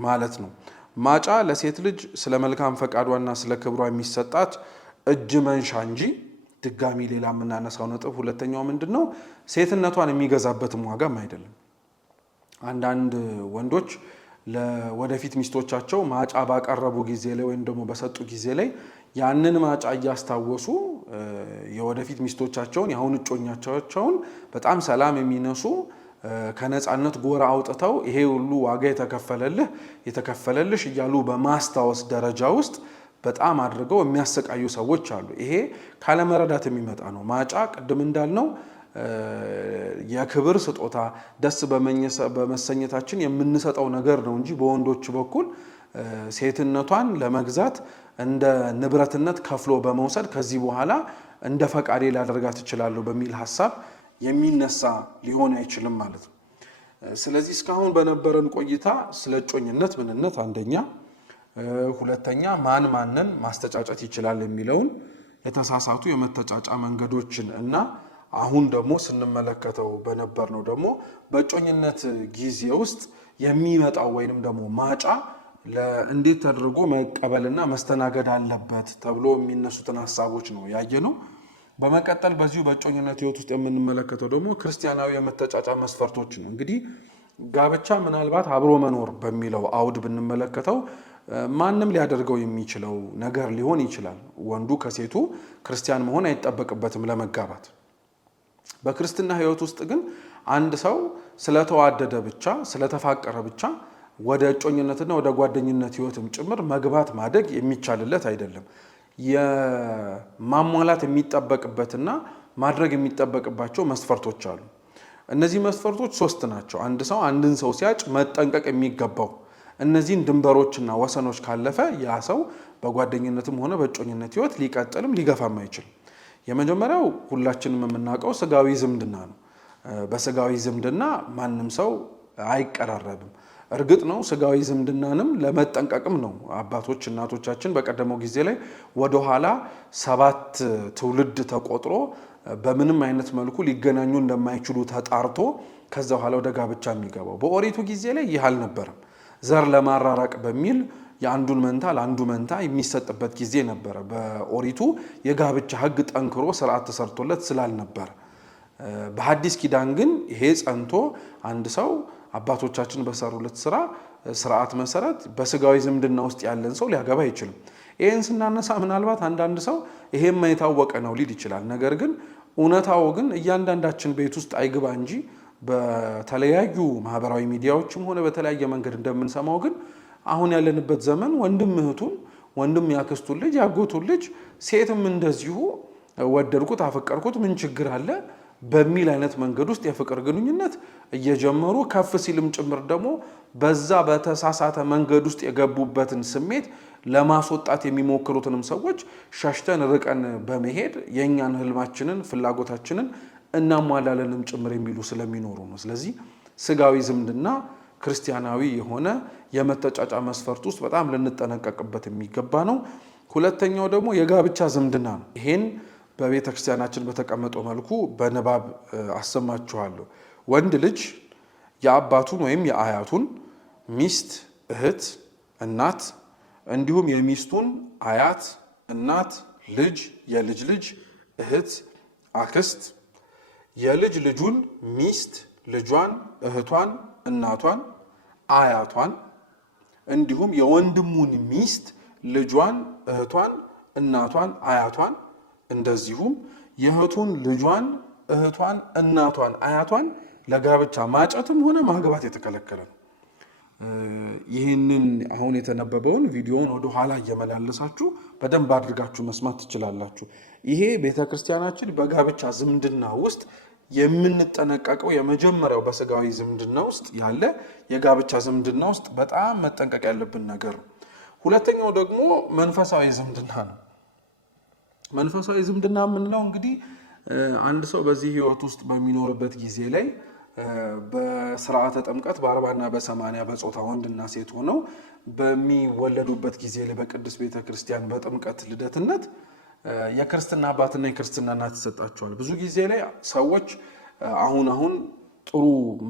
ማለት ነው። ማጫ ለሴት ልጅ ስለ መልካም ፈቃዷና ስለ ክብሯ የሚሰጣት እጅ መንሻ እንጂ ድጋሚ ሌላ የምናነሳው ነጥብ ሁለተኛው ምንድነው ሴትነቷን የሚገዛበትም ዋጋም አይደለም። አንዳንድ ወንዶች ለወደፊት ሚስቶቻቸው ማጫ ባቀረቡ ጊዜ ላይ ወይም ደግሞ በሰጡ ጊዜ ላይ ያንን ማጫ እያስታወሱ የወደፊት ሚስቶቻቸውን ያሁን እጮኛቸውን በጣም ሰላም የሚነሱ ከነጻነት ጎራ አውጥተው ይሄ ሁሉ ዋጋ የተከፈለልሽ እያሉ በማስታወስ ደረጃ ውስጥ በጣም አድርገው የሚያሰቃዩ ሰዎች አሉ። ይሄ ካለመረዳት የሚመጣ ነው። ማጫ ቅድም እንዳልነው የክብር ስጦታ ደስ በመሰኘታችን የምንሰጠው ነገር ነው እንጂ በወንዶች በኩል ሴትነቷን ለመግዛት እንደ ንብረትነት ከፍሎ በመውሰድ ከዚህ በኋላ እንደ ፈቃዴ ላደርጋት እችላለሁ በሚል ሐሳብ የሚነሳ ሊሆን አይችልም ማለት ነው። ስለዚህ እስካሁን በነበረን ቆይታ ስለ እጮኝነት ምንነት አንደኛ፣ ሁለተኛ ማንን ማስተጫጨት ይችላል የሚለውን የተሳሳቱ የመተጫጫ መንገዶችን እና አሁን ደግሞ ስንመለከተው በነበር ነው ደግሞ በእጮኝነት ጊዜ ውስጥ የሚመጣው ወይንም ደግሞ ማጫ እንዴት ተደርጎ መቀበልና መስተናገድ አለበት ተብሎ የሚነሱትን ሐሳቦች ነው ያየነው። በመቀጠል በዚሁ በእጮኝነት ህይወት ውስጥ የምንመለከተው ደግሞ ክርስቲያናዊ የመተጫጫ መስፈርቶች ነው። እንግዲህ ጋብቻ ምናልባት አብሮ መኖር በሚለው አውድ ብንመለከተው ማንም ሊያደርገው የሚችለው ነገር ሊሆን ይችላል። ወንዱ ከሴቱ ክርስቲያን መሆን አይጠበቅበትም ለመጋባት። በክርስትና ህይወት ውስጥ ግን አንድ ሰው ስለተዋደደ ብቻ ስለተፋቀረ ብቻ ወደ እጮኝነትና ወደ ጓደኝነት ህይወትም ጭምር መግባት ማደግ የሚቻልለት አይደለም። የማሟላት የሚጠበቅበትና ማድረግ የሚጠበቅባቸው መስፈርቶች አሉ። እነዚህ መስፈርቶች 3 ናቸው። አንድ ሰው አንድን ሰው ሲያጭ መጠንቀቅ የሚገባው እነዚህን ድንበሮችና ወሰኖች ካለፈ ያ ሰው በጓደኝነትም ሆነ በእጮኝነት ህይወት ሊቀጥልም ሊገፋም አይችልም። የመጀመሪያው ሁላችንም የምናውቀው ስጋዊ ዝምድና ነው። በስጋዊ ዝምድና ማንም ሰው አይቀራረብም። እርግጥ ነው ስጋዊ ዝምድናንም ለመጠንቀቅም ነው አባቶች እናቶቻችን በቀደመው ጊዜ ላይ ወደኋላ 7 ትውልድ ተቆጥሮ በምንም አይነት መልኩ ሊገናኙ እንደማይችሉ ተጣርቶ ከዛ በኋላ ወደ ጋብቻ የሚገባው። በኦሪቱ ጊዜ ላይ ይህ አልነበረም። ዘር ለማራራቅ በሚል የአንዱን መንታ ለአንዱ መንታ የሚሰጥበት ጊዜ ነበረ። በኦሪቱ የጋብቻ ሕግ ጠንክሮ ስርዓት ተሰርቶለት ስላልነበረ፣ በሐዲስ ኪዳን ግን ይሄ ጸንቶ አንድ ሰው አባቶቻችን በሰሩለት ስርዓት መሰረት በስጋዊ ዝምድና ውስጥ ያለን ሰው ሊያገባ አይችልም። ይህን ስናነሳ ምናልባት አንዳንድ ሰው ይሄም የታወቀ ነው ሊል ይችላል። ነገር ግን እውነታው ግን እያንዳንዳችን ቤት ውስጥ አይግባ እንጂ በተለያዩ ማህበራዊ ሚዲያዎችም ሆነ በተለያየ መንገድ እንደምንሰማው ግን አሁን ያለንበት ዘመን ወንድም እህቱን፣ ወንድም ያክስቱን ልጅ፣ ያጎቱን ልጅ፣ ሴትም እንደዚሁ ወደድኩት አፈቀርኩት ምን ችግር አለ በሚል አይነት መንገድ ውስጥ የፍቅር ግንኙነት እየጀመሩ ከፍ ሲልም ጭምር ደግሞ በዛ በተሳሳተ መንገድ ውስጥ የገቡበትን ስሜት ለማስወጣት የሚሞክሩትንም ሰዎች ሸሽተን ርቀን በመሄድ የእኛን ህልማችንን ፍላጎታችንን እናሟላለንም ጭምር የሚሉ ስለሚኖሩ ነው። ስለዚህ ስጋዊ ዝምድና ክርስቲያናዊ የሆነ የመተጫጫ መስፈርት ውስጥ በጣም ልንጠነቀቅበት የሚገባ ነው። ሁለተኛው ደግሞ የጋብቻ ዝምድና ነው። ይሄን በቤተ ክርስቲያናችን በተቀመጠው መልኩ በንባብ አሰማችኋለሁ። ወንድ ልጅ የአባቱን ወይም የአያቱን ሚስት፣ እህት፣ እናት እንዲሁም የሚስቱን አያት፣ እናት፣ ልጅ፣ የልጅ ልጅ፣ እህት፣ አክስት፣ የልጅ ልጁን ሚስት፣ ልጇን፣ እህቷን፣ እናቷን፣ አያቷን እንዲሁም የወንድሙን ሚስት፣ ልጇን፣ እህቷን፣ እናቷን፣ አያቷን እንደዚሁም የእህቱን ልጇን፣ እህቷን፣ እናቷን፣ አያቷን ለጋብቻ ማጨትም ሆነ ማግባት የተከለከለ ነው። ይህንን አሁን የተነበበውን ቪዲዮውን ወደ ኋላ እየመላለሳችሁ በደንብ አድርጋችሁ መስማት ትችላላችሁ። ይሄ ቤተክርስቲያናችን በጋብቻ ዝምድና ውስጥ የምንጠነቀቀው የመጀመሪያው በስጋዊ ዝምድና ውስጥ ያለ የጋብቻ ዝምድና ውስጥ በጣም መጠንቀቅ ያለብን ነገር ነው። ሁለተኛው ደግሞ መንፈሳዊ ዝምድና ነው። መንፈሳዊ ዝምድና የምንለው እንግዲህ አንድ ሰው በዚህ ህይወት ውስጥ በሚኖርበት ጊዜ ላይ በስርዓተ ጥምቀት በ40 እና በ80 በጾታ ወንድና ሴት ሆነው በሚወለዱበት ጊዜ ላይ በቅድስት ቤተክርስቲያን በጥምቀት ልደትነት የክርስትና አባትና የክርስትና እናት ይሰጣቸዋል። ብዙ ጊዜ ላይ ሰዎች አሁን ጥሩ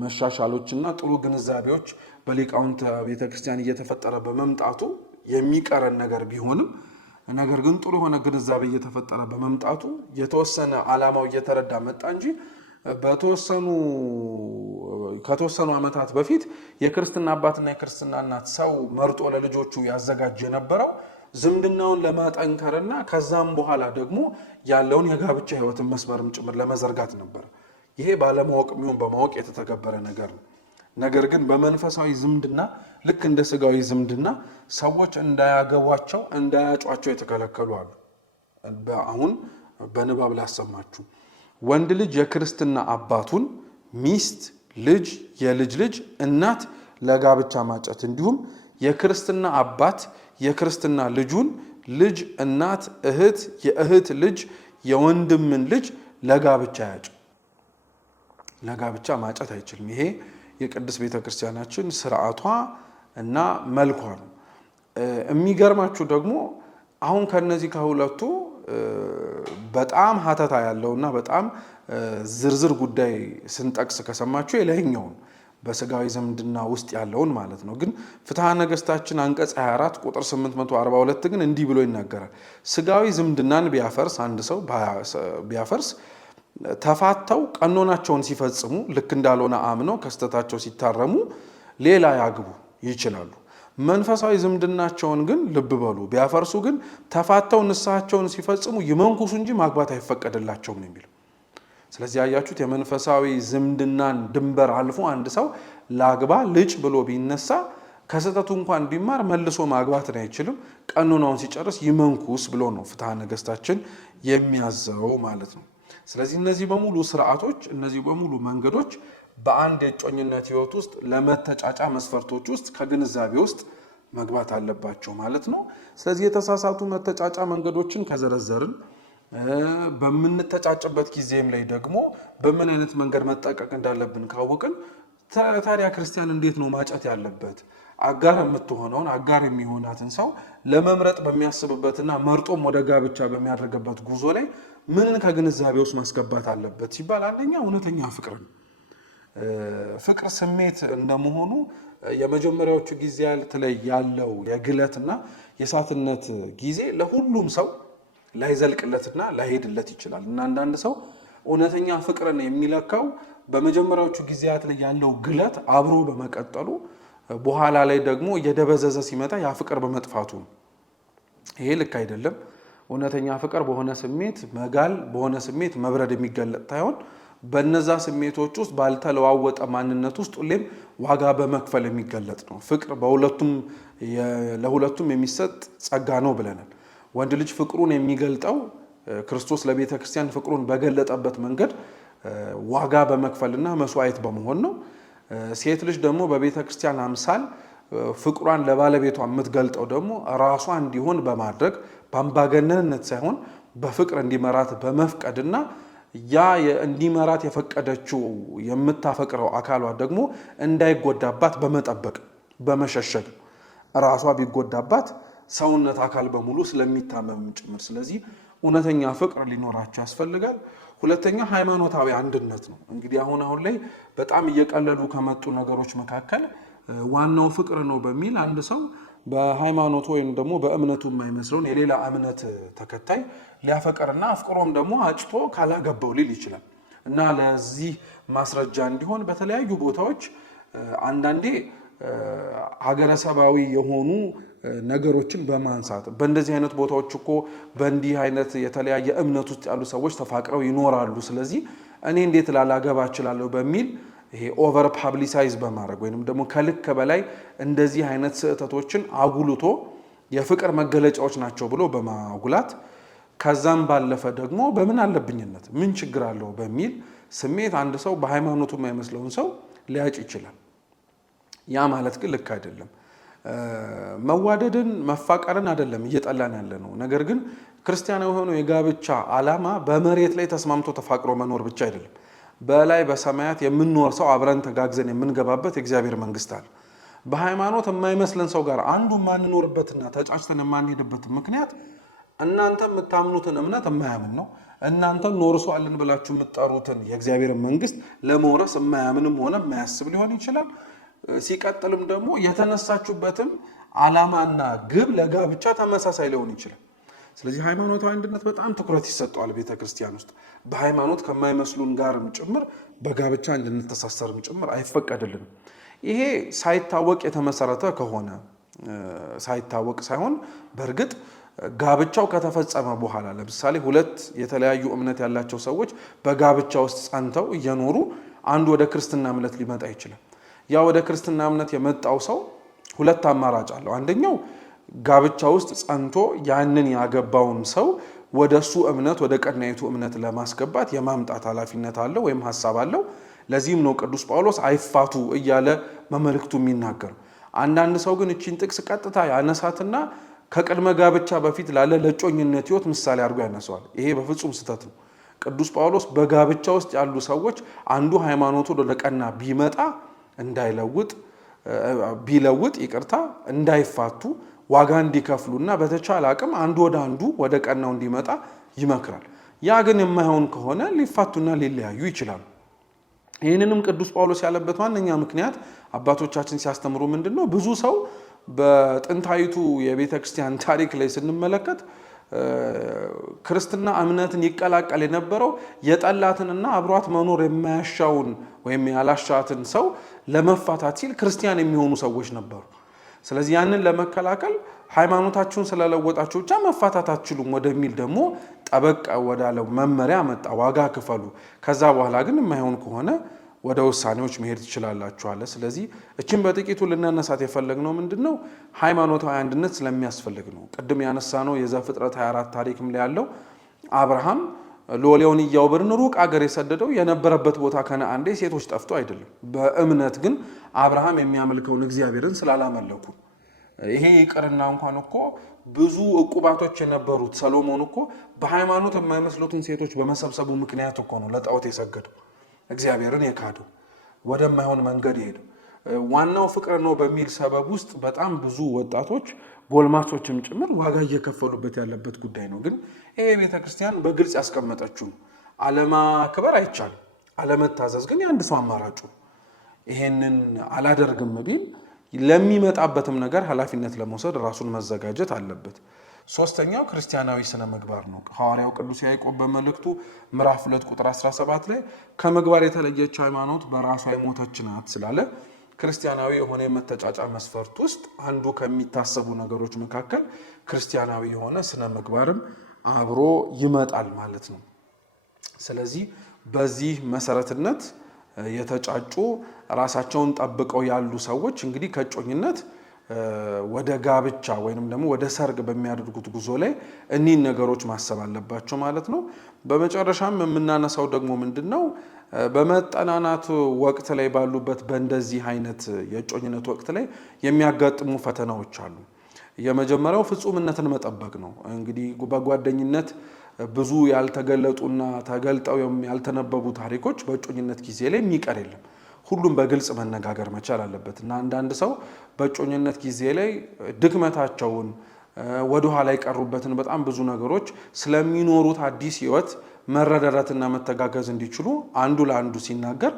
መሻሻሎችና ጥሩ ግንዛቤዎች በሊቃውንት ቤተክርስቲያን እየተፈጠረ በመምጣቱ የሚቀረን ነገር ቢሆንም ነገር ግን ጥሩ የሆነ ግንዛቤ እየተፈጠረ በመምጣቱ የተወሰነ ዓላማው እየተረዳ መጣ እንጂ ከተወሰኑ ዓመታት በፊት የክርስትና አባትና የክርስትና እናት ሰው መርጦ ለልጆቹ ያዘጋጅ የነበረው ዝምድናውን ለማጠንከርና ከዛም በኋላ ደግሞ ያለውን የጋብቻ ህይወትን መስመርም ጭምር ለመዘርጋት ነበር። ይሄ ባለማወቅ የሚሆን በማወቅ የተተገበረ ነገር ነው። ነገር ግን በመንፈሳዊ ዝምድና ልክ እንደ ስጋዊ ዝምድና ሰዎች እንዳያገቧቸው እንዳያጯቸው የተከለከሉ አሉ። አሁን በንባብ ላሰማችሁ። ወንድ ልጅ የክርስትና አባቱን ሚስት፣ ልጅ፣ የልጅ ልጅ፣ እናት ለጋብቻ ማጨት እንዲሁም የክርስትና አባት የክርስትና ልጁን ልጅ፣ እናት፣ እህት፣ የእህት ልጅ፣ የወንድምን ልጅ ለጋብቻ ማጨት አይችልም። ይሄ የቅድስት ቤተክርስቲያናችን ስርዓቷ እና መልኳ ነው። የሚገርማችሁ ደግሞ አሁን ከነዚህ ከሁለቱ በጣም ሀተታ ያለውና በጣም ዝርዝር ጉዳይ ስንጠቅስ ከሰማችሁ የላይኛውን በስጋዊ ዝምድና ውስጥ ያለውን ማለት ነው። ግን ፍትሐ ነገሥታችን አንቀጽ 24 ቁጥር 842 ግን እንዲህ ብሎ ይናገራል። ስጋዊ ዝምድናን ቢያፈርስ አንድ ሰው ቢያፈርስ ተፋተው ቀኖናቸውን ሲፈጽሙ ልክ እንዳልሆነ አምነው ከስተታቸው ሲታረሙ ሌላ ያግቡ ይችላሉ። መንፈሳዊ ዝምድናቸውን ግን ልብ በሉ ቢያፈርሱ ግን ተፋተው ንስሐቸውን ሲፈጽሙ ይመንኩሱ እንጂ ማግባት አይፈቀድላቸውም ነው የሚለው። ስለዚህ ያያችሁት የመንፈሳዊ ዝምድናን ድንበር አልፎ አንድ ሰው ላግባ ልጭ ብሎ ቢነሳ ከስተቱ እንኳን ቢማር መልሶ ማግባትን አይችልም። ቀኖናውን ሲጨርስ ይመንኩስ ብሎ ነው ፍትሐ ነገሥታችን የሚያዘው ማለት ነው። ስለዚህ እነዚህ በሙሉ ስርዓቶች፣ እነዚህ በሙሉ መንገዶች በአንድ የእጮኝነት ህይወት ውስጥ ለመተጫጫ መስፈርቶች ውስጥ ከግንዛቤ ውስጥ መግባት አለባቸው ማለት ነው። ስለዚህ የተሳሳቱ መተጫጫ መንገዶችን ከዘረዘርን በምንተጫጭበት ጊዜም ላይ ደግሞ በምን አይነት መንገድ መጠቀቅ እንዳለብን ካወቅን ታዲያ ክርስቲያን እንዴት ነው ማጨት ያለበት? አጋር የምትሆነውን አጋር የሚሆናትን ሰው ለመምረጥ በሚያስብበትና መርጦም ወደ ጋብቻ በሚያደርግበት ጉዞ ላይ ምንን ከግንዛቤ ውስጥ ማስገባት አለበት ሲባል አንደኛ እውነተኛ ፍቅር ነው። ፍቅር ስሜት እንደመሆኑ የመጀመሪያዎቹ ጊዜያት ላይ ያለው የግለትና የእሳትነት ጊዜ ለሁሉም ሰው ላይዘልቅለትና ላይሄድለት ይችላል እና አንዳንድ ሰው እውነተኛ ፍቅርን የሚለካው በመጀመሪያዎቹ ጊዜያት ላይ ያለው ግለት አብሮ በመቀጠሉ በኋላ ላይ ደግሞ እየደበዘዘ ሲመጣ ያ ፍቅር በመጥፋቱ ነው። ይሄ ልክ አይደለም። እውነተኛ ፍቅር በሆነ ስሜት መጋል፣ በሆነ ስሜት መብረድ የሚገለጥ ሳይሆን በነዛ ስሜቶች ውስጥ ባልተለዋወጠ ማንነት ውስጥ ሁሌም ዋጋ በመክፈል የሚገለጥ ነው። ፍቅር ለሁለቱም የሚሰጥ ጸጋ ነው ብለናል። ወንድ ልጅ ፍቅሩን የሚገልጠው ክርስቶስ ለቤተ ክርስቲያን ፍቅሩን በገለጠበት መንገድ ዋጋ በመክፈልና መስዋዕት በመሆን ነው። ሴት ልጅ ደግሞ በቤተ ክርስቲያን አምሳል ፍቅሯን ለባለቤቷ የምትገልጠው ደግሞ ራሷ እንዲሆን በማድረግ በአምባገነንነት ሳይሆን በፍቅር እንዲመራት በመፍቀድና ያ እንዲመራት የፈቀደችው የምታፈቅረው አካሏ ደግሞ እንዳይጎዳባት በመጠበቅ በመሸሸግ ራሷ ቢጎዳባት ሰውነት አካል በሙሉ ስለሚታመም ጭምር። ስለዚህ እውነተኛ ፍቅር ሊኖራቸው ያስፈልጋል። ሁለተኛ ሃይማኖታዊ አንድነት ነው። እንግዲህ አሁን ላይ በጣም እየቀለሉ ከመጡ ነገሮች መካከል ዋናው ፍቅር ነው በሚል አንድ ሰው በሃይማኖቱ ወይም ደግሞ በእምነቱ የማይመስለውን የሌላ እምነት ተከታይ ሊያፈቅርና አፍቅሮም ደግሞ አጭቶ ካላገባው ሊል ይችላል እና ለዚህ ማስረጃ እንዲሆን በተለያዩ ቦታዎች አንዳንዴ ሀገረሰባዊ የሆኑ ነገሮችን በማንሳት በእንደዚህ አይነት ቦታዎች እኮ በእንዲህ አይነት የተለያየ እምነት ውስጥ ያሉ ሰዎች ተፋቅረው ይኖራሉ፣ ስለዚህ እኔ እንዴት ላላገባ እችላለሁ በሚል ይሄ ኦቨር ፓብሊሳይዝ በማድረግ ወይንም ደግሞ ከልክ በላይ እንደዚህ አይነት ስህተቶችን አጉልቶ የፍቅር መገለጫዎች ናቸው ብሎ በማጉላት ከዛም ባለፈ ደግሞ በምን አለብኝነት ምን ችግር አለው በሚል ስሜት አንድ ሰው በሃይማኖቱ የማይመስለውን ሰው ሊያጭ ይችላል። ያ ማለት ግን ልክ አይደለም። መዋደድን መፋቀርን አይደለም እየጠላን ያለ ነው። ነገር ግን ክርስቲያናዊ የሆነው የጋብቻ ዓላማ በመሬት ላይ ተስማምቶ ተፋቅሮ መኖር ብቻ አይደለም። በላይ በሰማያት የምንኖር ሰው አብረን ተጋግዘን የምንገባበት የእግዚአብሔር መንግስት አለ። በሃይማኖት የማይመስለን ሰው ጋር አንዱ የማንኖርበትና ተጫጭተን የማንሄድበት ምክንያት እናንተ የምታምኑትን እምነት የማያምን ነው። እናንተ ኖርሷልን ብላችሁ የምትጠሩትን የእግዚአብሔር መንግስት ለመውረስ የማያምንም ሆነ የማያስብ ሊሆን ይችላል። ሲቀጥልም ደግሞ የተነሳችሁበትም ዓላማና ግብ ለጋብቻ ተመሳሳይ ሊሆን ይችላል። ስለዚህ ሃይማኖታዊ አንድነት በጣም ትኩረት ይሰጠዋል ቤተክርስቲያን ውስጥ። በሃይማኖት ከማይመስሉን ጋርም ጭምር በጋብቻ እንድንተሳሰርም ጭምር አይፈቀድልንም። ይሄ ሳይታወቅ የተመሰረተ ከሆነ ሳይታወቅ ሳይሆን በእርግጥ ጋብቻው ከተፈጸመ በኋላ ለምሳሌ ሁለት የተለያዩ እምነት ያላቸው ሰዎች በጋብቻ ውስጥ ጸንተው እየኖሩ አንዱ ወደ ክርስትና እምነት ሊመጣ ይችላል። ያ ወደ ክርስትና እምነት የመጣው ሰው ሁለት አማራጭ አለው። አንደኛው ጋብቻ ውስጥ ጸንቶ ያንን ያገባውን ሰው ወደሱ እምነት ወደ ቀናይቱ እምነት ለማስገባት የማምጣት ኃላፊነት አለው ወይም ሐሳብ አለው። ለዚህም ነው ቅዱስ ጳውሎስ አይፋቱ እያለ በመልእክቱ የሚናገረው። አንዳንድ ሰው ግን እቺን ጥቅስ ቀጥታ ያነሳትና ከቅድመ ጋብቻ በፊት ላለ ለጮኝነት ሕይወት ምሳሌ አድርጎ ያነሳዋል። ይሄ በፍጹም ስህተት ነው። ቅዱስ ጳውሎስ በጋብቻ ውስጥ ያሉ ሰዎች አንዱ ሃይማኖቱን ወደ ቀና ቢለውጥ እንዳይፋቱ ዋጋ እንዲከፍሉና በተቻለ አቅም አንዱ ወደ አንዱ ወደ ቀናው እንዲመጣ ይመክራል። ያ ግን የማይሆን ከሆነ ሊፋቱና ሊለያዩ ይችላሉ። ይህንንም ቅዱስ ጳውሎስ ያለበት ዋነኛ ምክንያት አባቶቻችን ሲያስተምሩ ምንድነው? ብዙ ሰው በጥንታዊቱ የቤተ ክርስቲያን ታሪክ ላይ ስንመለከት ክርስትና እምነትን ይቀላቀል የነበረው የጠላትንና አብሯት መኖር የማያሻውን ወይም ያላሻትን ሰው ለመፋታት ሲል ክርስቲያን የሚሆኑ ሰዎች ነበሩ። ስለዚህ ያንን ለመከላከል ሃይማኖታችሁን ስለለወጣችሁ ብቻ መፋታት አትችሉም ወደሚል ደግሞ ጠበቅ ወዳለው መመሪያ መጣ። ዋጋ ክፈሉ፣ ከዛ በኋላ ግን የማይሆን ከሆነ ወደ ውሳኔዎች መሄድ ትችላላችሁ አለ። ስለዚህ እችን በጥቂቱ ልናነሳት የፈለግነው ምንድነው? ሃይማኖታዊ አንድነት ስለሚያስፈልግ ነው። ቅድም ያነሳነው የዘፍጥረት 24 ታሪክም ላይ ያለው አብርሃም ሎሌውን ኢያዕብርን ሩቅ አገር የሰደደው የነበረበት ቦታ ከነዓን ላይ ሴቶች ጠፍቶ አይደለም። በእምነት ግን አብርሃም የሚያመልከውን እግዚአብሔርን ስላላመለኩ። ይሄ ይቅርና እንኳን እኮ ብዙ ዕቁባቶች የነበሩት ሰሎሞን እኮ በሃይማኖት የማይመስሉትን ሴቶች በመሰብሰቡ ምክንያት እኮ ነው ለጣዖት የሰገደው፣ እግዚአብሔርን የካደው፣ ወደማይሆን መንገድ ሄደው። ዋናው ፍቅር ነው በሚል ሰበብ ውስጥ በጣም ብዙ ወጣቶች ጎልማሶችም ጭምር ዋጋ እየከፈሉበት ያለበት ጉዳይ ነው። ግን ይሄ ቤተክርስቲያን በግልጽ ያስቀመጠችው አለማክበር አይቻልም፣ አለመታዘዝ ግን የአንድ ሰው አማራጩ። ይሄንን አላደርግም ቢል ለሚመጣበትም ነገር ኃላፊነት ለመውሰድ ራሱን መዘጋጀት አለበት። ሶስተኛው ክርስቲያናዊ ስነ ምግባር ነው። ሐዋርያው ቅዱስ ያዕቆብ በመልእክቱ ምዕራፍ 2 ቁጥር 17 ላይ ከምግባር የተለየች ሃይማኖት በራሷ የሞተች ናት ስላለ ክርስቲያናዊ የሆነ የመተጫጫ መስፈርት ውስጥ አንዱ ከሚታሰቡ ነገሮች መካከል ክርስቲያናዊ የሆነ ስነ ምግባርም አብሮ ይመጣል ማለት ነው። ስለዚህ በዚህ መሰረትነት የተጫጩ ራሳቸውን ጠብቀው ያሉ ሰዎች እንግዲህ ከጮኝነት ወደ ጋብቻ ወይንም ደግሞ ወደ ሰርግ በሚያደርጉት ጉዞ ላይ እኒህን ነገሮች ማሰብ አለባቸው ማለት ነው። በመጨረሻም የምናነሳው ደግሞ ምንድነው? በመጠናናት ወቅት ላይ ባሉበት በእንደዚህ አይነት የጮኝነት ወቅት ላይ የሚያጋጥሙ ፈተናዎች አሉ። የመጀመሪያው ፍጹምነትን መጠበቅ ነው። እንግዲህ በጓደኝነት ብዙ ያልተገለጡና ተገልጠው ያልተነበቡ ታሪኮች በጮኝነት ጊዜ ላይ የሚቀር የለም። ሁሉም በግልጽ መነጋገር መቻል አለበት እና አንዳንድ ሰው በጮኝነት ጊዜ ላይ ድክመታቸውን ወደ ኋላ የቀሩበትን በጣም ብዙ ነገሮች ስለሚኖሩት አዲስ ሕይወት መረዳዳትና መተጋገዝ እንዲችሉ አንዱ ለአንዱ ሲናገር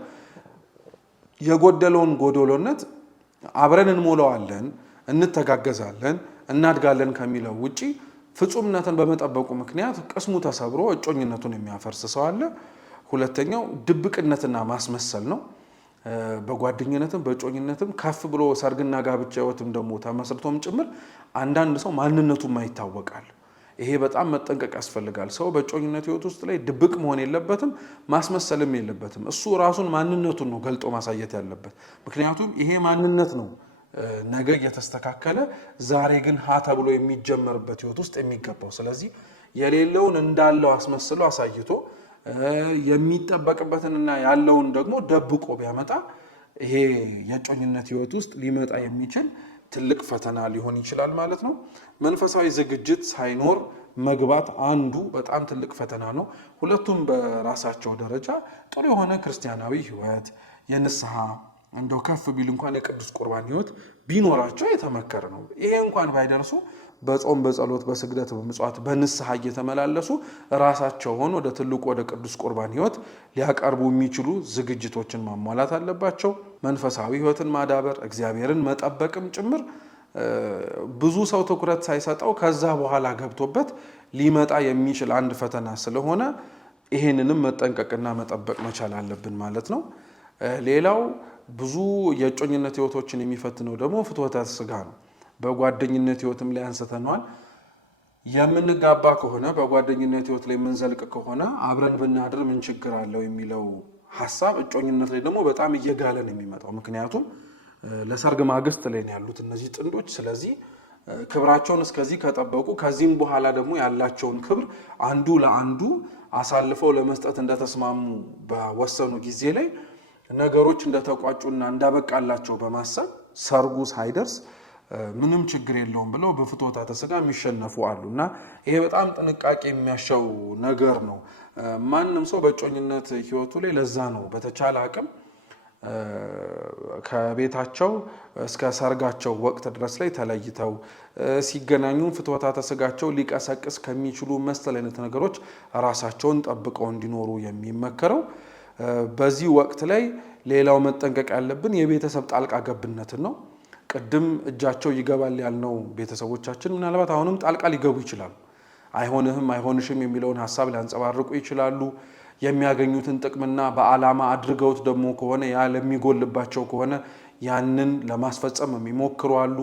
የጎደለውን ጎዶሎነት አብረን እንሞላዋለን፣ እንተጋገዛለን፣ እናድጋለን ከሚለው ውጪ ፍጹምነትን በመጠበቁ ምክንያት ቅስሙ ተሰብሮ እጮኝነቱን የሚያፈርስ ሰው አለ። ሁለተኛው ድብቅነትና ማስመሰል ነው። በጓደኝነትም በጮኝነትም ከፍ ብሎ ሰርግና ጋብቻ ሕይወትም ደግሞ ተመስርቶም ጭምር አንዳንድ ሰው ማንነቱም ይታወቃል። ይሄ በጣም መጠንቀቅ ያስፈልጋል። ሰው በጮኝነት ሕይወት ውስጥ ላይ ድብቅ መሆን የለበትም፣ ማስመሰልም የለበትም። እሱ ራሱን ማንነቱን ነው ገልጦ ማሳየት ያለበት። ምክንያቱም ይሄ ማንነት ነው ነገ እየተስተካከለ ዛሬ ግን ሀ ተብሎ የሚጀመርበት ሕይወት ውስጥ የሚገባው። ስለዚህ የሌለውን እንዳለው አስመስሎ አሳይቶ የሚጠበቅበትንና ያለውን ደግሞ ደብቆ ቢያመጣ ይሄ የጮኝነት ሕይወት ውስጥ ሊመጣ የሚችል ትልቅ ፈተና ሊሆን ይችላል ማለት ነው። መንፈሳዊ ዝግጅት ሳይኖር መግባት አንዱ በጣም ትልቅ ፈተና ነው። ሁለቱም በራሳቸው ደረጃ ጥሩ የሆነ ክርስቲያናዊ ሕይወት የንስሐ እንደው ከፍ ቢል እንኳን የቅዱስ ቁርባን ሕይወት ቢኖራቸው የተመከረ ነው። ይሄ እንኳን ባይደርሱ በጾም በጸሎት በስግደት በመጽዋት በንስሐ እየተመላለሱ ራሳቸውን ወደ ትልቁ ወደ ቅዱስ ቁርባን ሕይወት ሊያቀርቡ የሚችሉ ዝግጅቶችን ማሟላት አለባቸው። መንፈሳዊ ሕይወትን ማዳበር እግዚአብሔርን መጠበቅም ጭምር ብዙ ሰው ትኩረት ሳይሰጠው ከዛ በኋላ ገብቶበት ሊመጣ የሚችል አንድ ፈተና ስለሆነ ይሄንንም መጠንቀቅና መጠበቅ መቻል አለብን ማለት ነው። ሌላው ብዙ የእጮኝነት ሕይወቶችን የሚፈትነው ደግሞ ፍትወተ ሥጋ ነው። በጓደኝነት ሕይወትም ላይ አንስተነዋል። የምንጋባ ከሆነ በጓደኝነት ሕይወት ላይ የምንዘልቅ ከሆነ አብረን ብናድር ምን ችግር አለው የሚለው ሐሳብ እጮኝነት ላይ ደግሞ በጣም እየጋለ ነው የሚመጣው። ምክንያቱም ለሰርግ ማግስት ላይ ነው ያሉት እነዚህ ጥንዶች። ስለዚህ ክብራቸውን እስከዚህ ከጠበቁ ከዚህም በኋላ ደግሞ ያላቸውን ክብር አንዱ ለአንዱ አሳልፈው ለመስጠት እንደተስማሙ በወሰኑ ጊዜ ላይ ነገሮች እንደተቋጩና እንዳበቃላቸው በማሰብ ሰርጉ ሳይደርስ ምንም ችግር የለውም ብለው በፍትወተ ሥጋ የሚሸነፉ አሉና ይሄ በጣም ጥንቃቄ የሚያሻው ነገር ነው። ማንም ሰው በእጮኝነት ሕይወቱ ላይ ለዛ ነው በተቻለ አቅም ከቤታቸው እስከ ሰርጋቸው ወቅት ድረስ ላይ ተለይተው ሲገናኙ ፍትወተ ሥጋቸው ሊቀሰቅስ ከሚችሉ መሰል አይነት ነገሮች ራሳቸውን ጠብቀው እንዲኖሩ የሚመከረው። በዚህ ወቅት ላይ ሌላው መጠንቀቅ ያለብን የቤተሰብ ጣልቃ ገብነትን ነው። ቅድም እጃቸው ይገባል ያልነው ቤተሰቦቻችን ምናልባት አሁንም ጣልቃ ሊገቡ ይችላሉ። አይሆንህም አይሆንሽም የሚለውን ሐሳብ ሊያንጸባርቁ ይችላሉ። የሚያገኙትን ጥቅምና በዓላማ አድርገውት ደግሞ ከሆነ ያ ለሚጎልባቸው ከሆነ ያንን ለማስፈጸም የሚሞክሩ አሉ።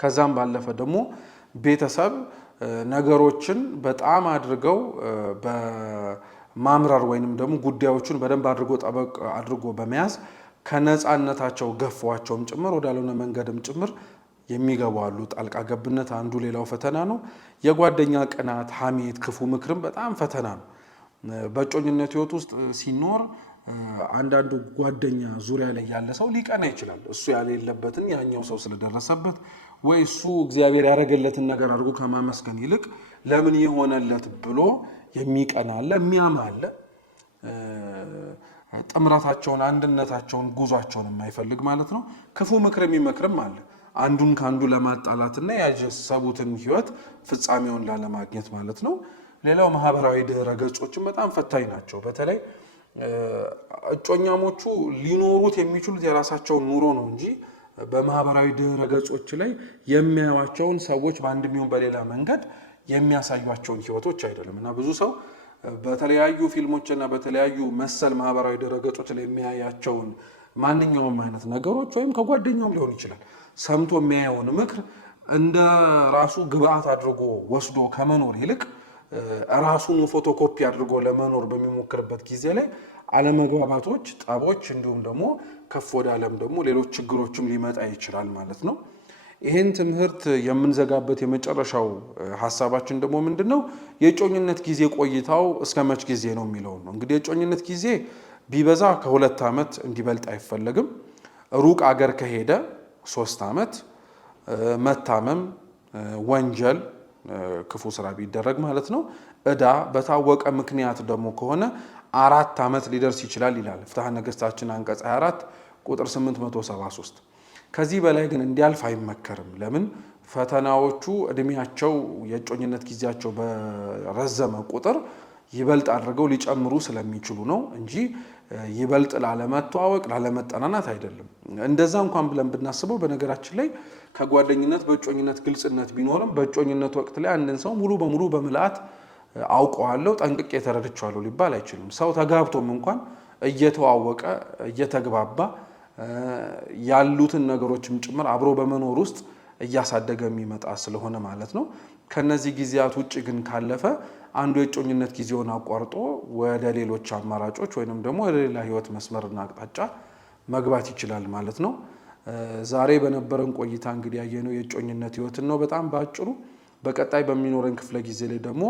ከዛም ባለፈ ደግሞ ቤተሰብ ነገሮችን በጣም አድርገው በማምራር ወይንም ደግሞ ጉዳዮቹን በደንብ አድርጎ ጠበቅ አድርጎ በመያዝ ከነፃነታቸው ገፏቸውም ጭምር ወዳልሆነ መንገድም ጭምር የሚገቡ አሉ። ጣልቃ ገብነት አንዱ ሌላው ፈተና ነው። የጓደኛ ቅናት፣ ሐሜት፣ ክፉ ምክርም በጣም ፈተና ነው። በእጮኝነት ሕይወት ውስጥ ሲኖር አንዳንዱ ጓደኛ ዙሪያ ላይ ያለ ሰው ሊቀና ይችላል። እሱ ያሌለበትን ያኛው ሰው ስለደረሰበት ወይ እሱ እግዚአብሔር ያደረገለትን ነገር አድርጎ ከማመስገን ይልቅ ለምን የሆነለት ብሎ የሚቀና አለ፣ የሚያማ አለ። ጥምረታቸውን፣ አንድነታቸውን፣ ጉዟቸውን የማይፈልግ ማለት ነው። ክፉ ምክር የሚመክርም አለ፣ አንዱን ከአንዱ ለማጣላትና ያጀሰቡትን ሕይወት ፍጻሜውን ላለማግኘት ማለት ነው። ሌላው ማህበራዊ ድህረ ገጾችን በጣም ፈታኝ ናቸው። በተለይ እጮኛሞቹ ሊኖሩት የሚችሉት የራሳቸውን ኑሮ ነው እንጂ በማህበራዊ ድህረ ገጾች ላይ የሚያዩዋቸውን ሰዎች በአንድም ይሁን በሌላ መንገድ የሚያሳዩቸውን ሕይወቶች አይደለም እና ብዙ ሰው በተለያዩ ፊልሞችና በተለያዩ መሰል ማህበራዊ ድህረ ገጾች ላይ የሚያያቸውን ማንኛውም አይነት ነገሮች ወይም ከጓደኛውም ሊሆን ይችላል ሰምቶ የሚያየውን ምክር እንደ ራሱ ግብአት አድርጎ ወስዶ ከመኖር ይልቅ ራሱን ፎቶኮፒ አድርጎ ለመኖር በሚሞክርበት ጊዜ ላይ አለመግባባቶች፣ ጠቦች እንዲሁም ደግሞ ከፍ ወደ ዓለም ደግሞ ሌሎች ችግሮችም ሊመጣ ይችላል ማለት ነው። ይህን ትምህርት የምንዘጋበት የመጨረሻው ሐሳባችን ደግሞ ምንድነው? የእጮኝነት ጊዜ ቆይታው እስከ መች ጊዜ ነው የሚለው ነው። እንግዲህ የእጮኝነት ጊዜ ቢበዛ ከ2 ዓመት እንዲበልጥ አይፈለግም። ሩቅ አገር ከሄደ 3 ዓመት፣ መታመም፣ ወንጀል ክፉ ስራ ቢደረግ ማለት ነው። ዕዳ በታወቀ ምክንያት ደግሞ ከሆነ 4 ዓመት ሊደርስ ይችላል ይላል ፍትሐ ነገሥታችን አንቀጽ 24 ቁጥር 873። ከዚህ በላይ ግን እንዲያልፍ አይመከርም። ለምን? ፈተናዎቹ እድሜያቸው የእጮኝነት ጊዜያቸው በረዘመ ቁጥር ይበልጥ አድርገው ሊጨምሩ ስለሚችሉ ነው እንጂ ይበልጥ ላለመተዋወቅ ላለመጠናናት አይደለም። እንደዛ እንኳን ብለን ብናስበው በነገራችን ላይ ከጓደኝነት በእጮኝነት ግልጽነት ቢኖርም በእጮኝነት ወቅት ላይ አንድን ሰው ሙሉ በሙሉ በምልአት አውቀዋለሁ ጠንቅቄ ተረድቻለሁ ሊባል አይችልም። ሰው ተጋብቶም እንኳን እየተዋወቀ እየተግባባ ያሉትን ነገሮችም ጭምር አብሮ በመኖር ውስጥ እያሳደገ የሚመጣ ስለሆነ ማለት ነው። ከነዚህ ጊዜያት ውጭ ግን ካለፈ አንዱ የእጮኝነት ጊዜውን አቋርጦ ወደ ሌሎች አማራጮች ወይንም ደግሞ ወደ ሌላ ህይወት መስመርና አቅጣጫ መግባት ይችላል ማለት ነው። ዛሬ በነበረን ቆይታ እንግዲህ ያየነው የእጮኝነት ህይወትን ነው በጣም ባጭሩ። በቀጣይ በሚኖረን ክፍለ ጊዜ ላይ ደግሞ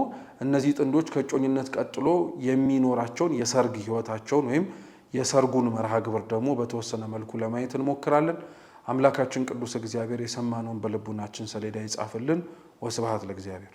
እነዚህ ጥንዶች ከእጮኝነት ቀጥሎ የሚኖራቸውን የሰርግ ህይወታቸውን ወይም የሰርጉን መርሃ ግብር ደግሞ በተወሰነ መልኩ ለማየት እንሞክራለን። አምላካችን ቅዱስ እግዚአብሔር የሰማነውን በልቡናችን ሰሌዳ ይጻፍልን። ወስብሐት ለእግዚአብሔር።